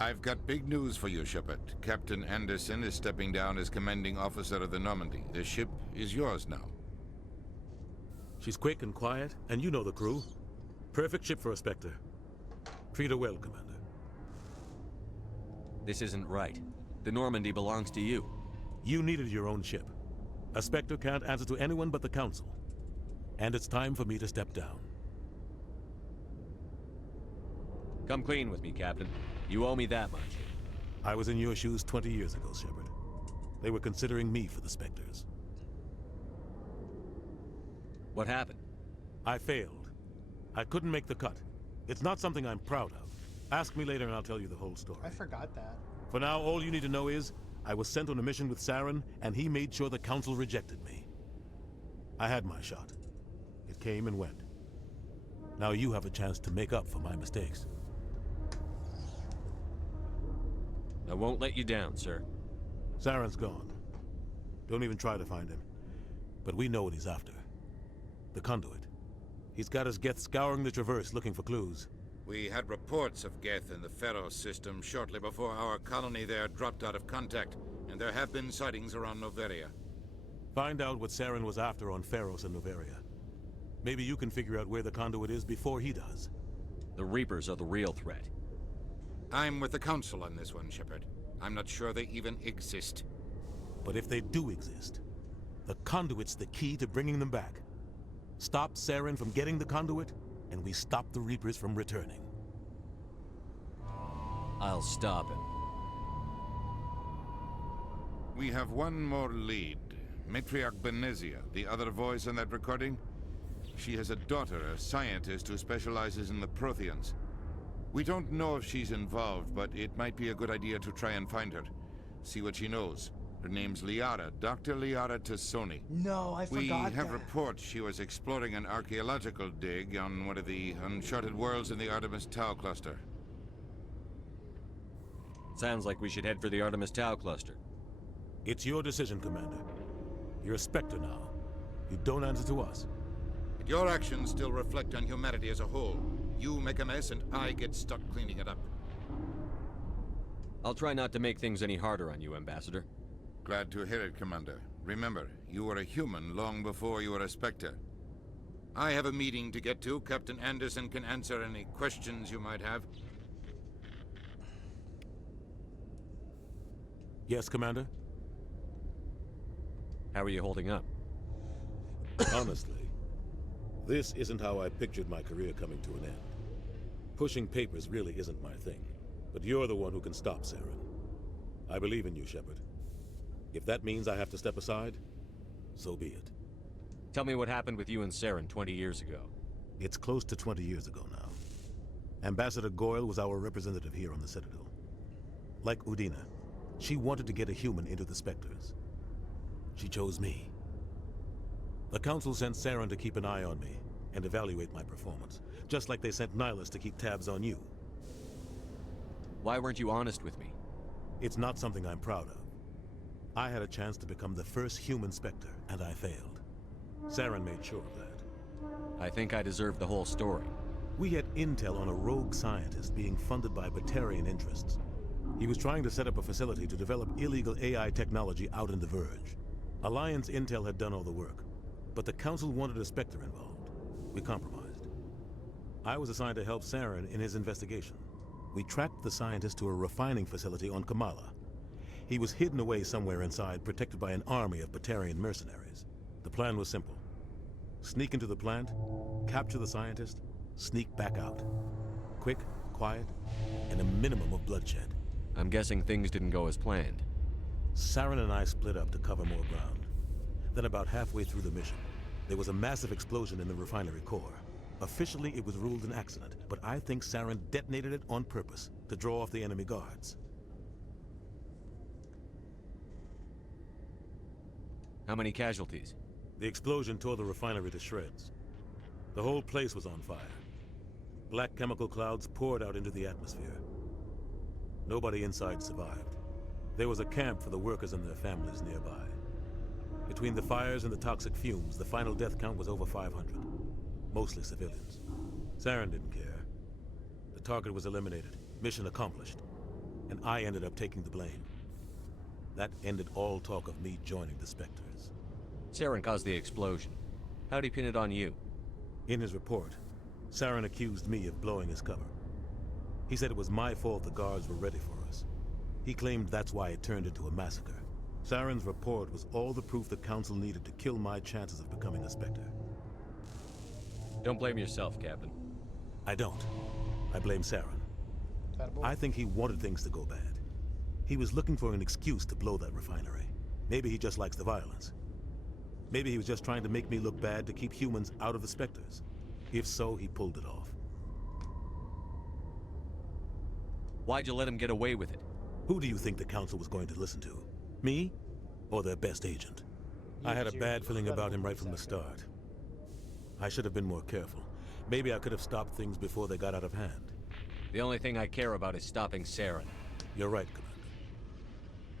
I've got big news for you, Shepard. Captain Anderson is stepping down as commanding officer of the Normandy. The ship is yours now. She's quick and quiet, and you know the crew. Perfect ship for a Spectre. Treat her well, Commander. This isn't right. The Normandy belongs to you. You needed your own ship. A Spectre can't answer to anyone but the Council. And it's time for me to step down. Come clean with me, Captain. You owe me that much. I was in your shoes 20 years ago, Shepard. They were considering me for the Spectres. What happened? I failed. I couldn't make the cut. It's not something I'm proud of. Ask me later and I'll tell you the whole story. I forgot that. For now, all you need to know is, I was sent on a mission with Saren, and he made sure the Council rejected me. I had my shot. It came and went. Now you have a chance to make up for my mistakes. I won't let you down, sir. Saren's gone. Don't even try to find him. But we know what he's after. The conduit. He's got his Geth scouring the Traverse looking for clues. We had reports of Geth in the Pharaoh system shortly before our colony there dropped out of contact, and there have been sightings around Noveria. Find out what Saren was after on Pharos and Noveria. Maybe you can figure out where the conduit is before he does. The Reapers are the real threat. I'm with the Council on this one, Shepard. I'm not sure they even exist. But if they do exist, the conduit's the key to bringing them back. Stop Saren from getting the conduit, and we stop the Reapers from returning. I'll stop him. We have one more lead. Matriarch Benezia, the other voice in that recording. She has a daughter, a scientist who specializes in the Protheans. We don't know if she's involved, but it might be a good idea to try and find her. See what she knows. Her name's Liara, Dr. Liara Tassoni. No, I forgot We have that. reports she was exploring an archaeological dig on one of the uncharted worlds in the Artemis Tau cluster. Sounds like we should head for the Artemis Tau cluster. It's your decision, Commander. You're a Spectre now. You don't answer to us. But your actions still reflect on humanity as a whole. You make a mess and I get stuck cleaning it up. I'll try not to make things any harder on you, Ambassador. Glad to hear it, Commander. Remember, you were a human long before you were a Spectre. I have a meeting to get to. Captain Anderson can answer any questions you might have. Yes, Commander? How are you holding up? Honestly, this isn't how I pictured my career coming to an end. Pushing papers really isn't my thing, but you're the one who can stop Saren. I believe in you, Shepard. If that means I have to step aside, so be it. Tell me what happened with you and Saren 20 years ago. It's close to 20 years ago now. Ambassador Goyle was our representative here on the Citadel. Like Udina, she wanted to get a human into the Spectres. She chose me. The Council sent Saren to keep an eye on me and evaluate my performance, just like they sent Nihilus to keep tabs on you. Why weren't you honest with me? It's not something I'm proud of. I had a chance to become the first human Spectre, and I failed. Saren made sure of that. I think I deserve the whole story. We had intel on a rogue scientist being funded by Batarian interests. He was trying to set up a facility to develop illegal AI technology out in the Verge. Alliance intel had done all the work, but the Council wanted a Spectre involved. We compromised. I was assigned to help Saren in his investigation. We tracked the scientist to a refining facility on Kamala. He was hidden away somewhere inside, protected by an army of Batarian mercenaries. The plan was simple. Sneak into the plant, capture the scientist, sneak back out. Quick, quiet, and a minimum of bloodshed. I'm guessing things didn't go as planned. Saren and I split up to cover more ground. Then about halfway through the mission, there was a massive explosion in the refinery core. Officially, it was ruled an accident, but I think Saren detonated it on purpose to draw off the enemy guards. How many casualties? The explosion tore the refinery to shreds. The whole place was on fire. Black chemical clouds poured out into the atmosphere. Nobody inside survived. There was a camp for the workers and their families nearby. Between the fires and the toxic fumes, the final death count was over 500. Mostly civilians. Saren didn't care. The target was eliminated, mission accomplished. And I ended up taking the blame. That ended all talk of me joining the Spectres. Saren caused the explosion. How'd he pin it on you? In his report, Saren accused me of blowing his cover. He said it was my fault the guards were ready for us. He claimed that's why it turned into a massacre. Saren's report was all the proof the Council needed to kill my chances of becoming a Spectre. Don't blame yourself, Captain. I don't. I blame Saren. I think he wanted things to go bad. He was looking for an excuse to blow that refinery. Maybe he just likes the violence. Maybe he was just trying to make me look bad to keep humans out of the Spectres. If so, he pulled it off. Why'd you let him get away with it? Who do you think the Council was going to listen to? Me? Or their best agent? I had a bad feeling about him right from the start. I should have been more careful. Maybe I could have stopped things before they got out of hand. The only thing I care about is stopping Saren. You're right, Commander.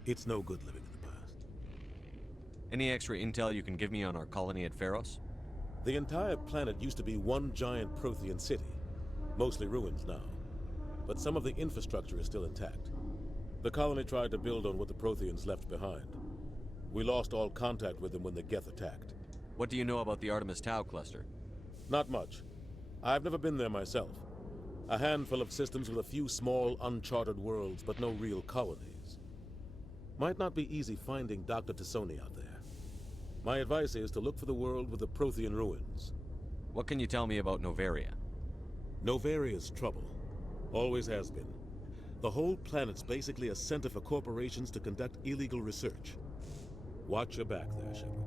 It's no good living in the past. Any extra intel you can give me on our colony at Pharos? The entire planet used to be one giant Prothean city. Mostly ruins now. But some of the infrastructure is still intact. The colony tried to build on what the Protheans left behind. We lost all contact with them when the Geth attacked. What do you know about the Artemis Tau cluster? Not much. I've never been there myself. A handful of systems with a few small, uncharted worlds, but no real colonies. Might not be easy finding Dr. T'Soni out there. My advice is to look for the world with the Prothean ruins. What can you tell me about Noveria? Novaria's trouble. Always has been. The whole planet's basically a center for corporations to conduct illegal research. Watch your back there, Shepard.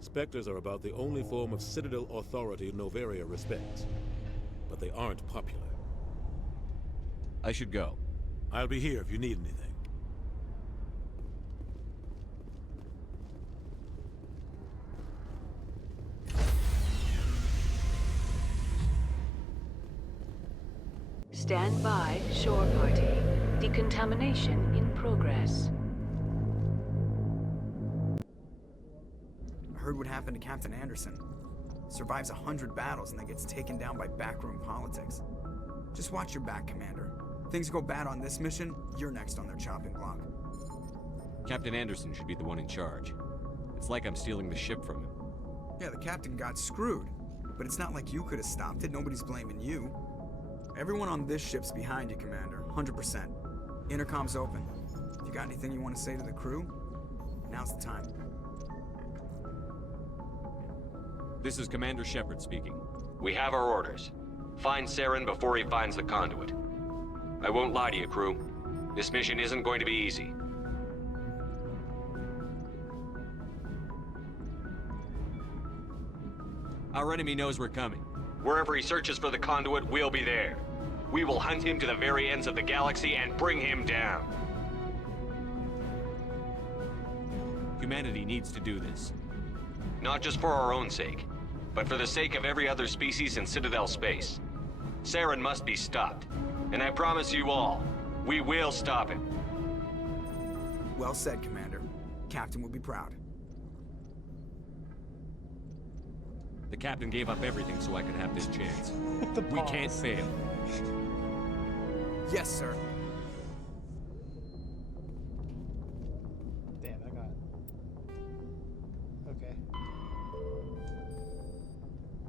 Spectres are about the only form of Citadel authority Noveria respects. But they aren't popular. I should go. I'll be here if you need anything. Stand by, shore party. Decontamination in progress. I heard what happened to Captain Anderson. Survives 100 battles and then gets taken down by backroom politics. Just watch your back, Commander. Things go bad on this mission, you're next on their chopping block. Captain Anderson should be the one in charge. It's like I'm stealing the ship from him. Yeah, the captain got screwed. But it's not like you could have stopped it. Nobody's blaming you. Everyone on this ship's behind you, Commander. 100%. Intercom's open. If you got anything you want to say to the crew, now's the time. This is Commander Shepard speaking. We have our orders. Find Saren before he finds the conduit. I won't lie to you, crew. This mission isn't going to be easy. Our enemy knows we're coming. Wherever he searches for the conduit, we'll be there. We will hunt him to the very ends of the galaxy and bring him down. Humanity needs to do this. Not just for our own sake, but for the sake of every other species in Citadel space. Saren must be stopped. And I promise you all, we will stop him. Well said, Commander. Captain will be proud. The captain gave up everything so I could have this chance. We can't fail. Yes, sir. Damn, I got it. Okay.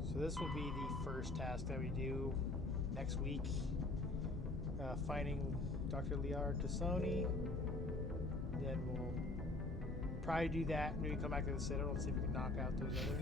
So this will be the first task that we do next week. Finding Dr. T'Soni. Then we'll probably do that. Maybe come back to the Citadel and see if we can knock out those other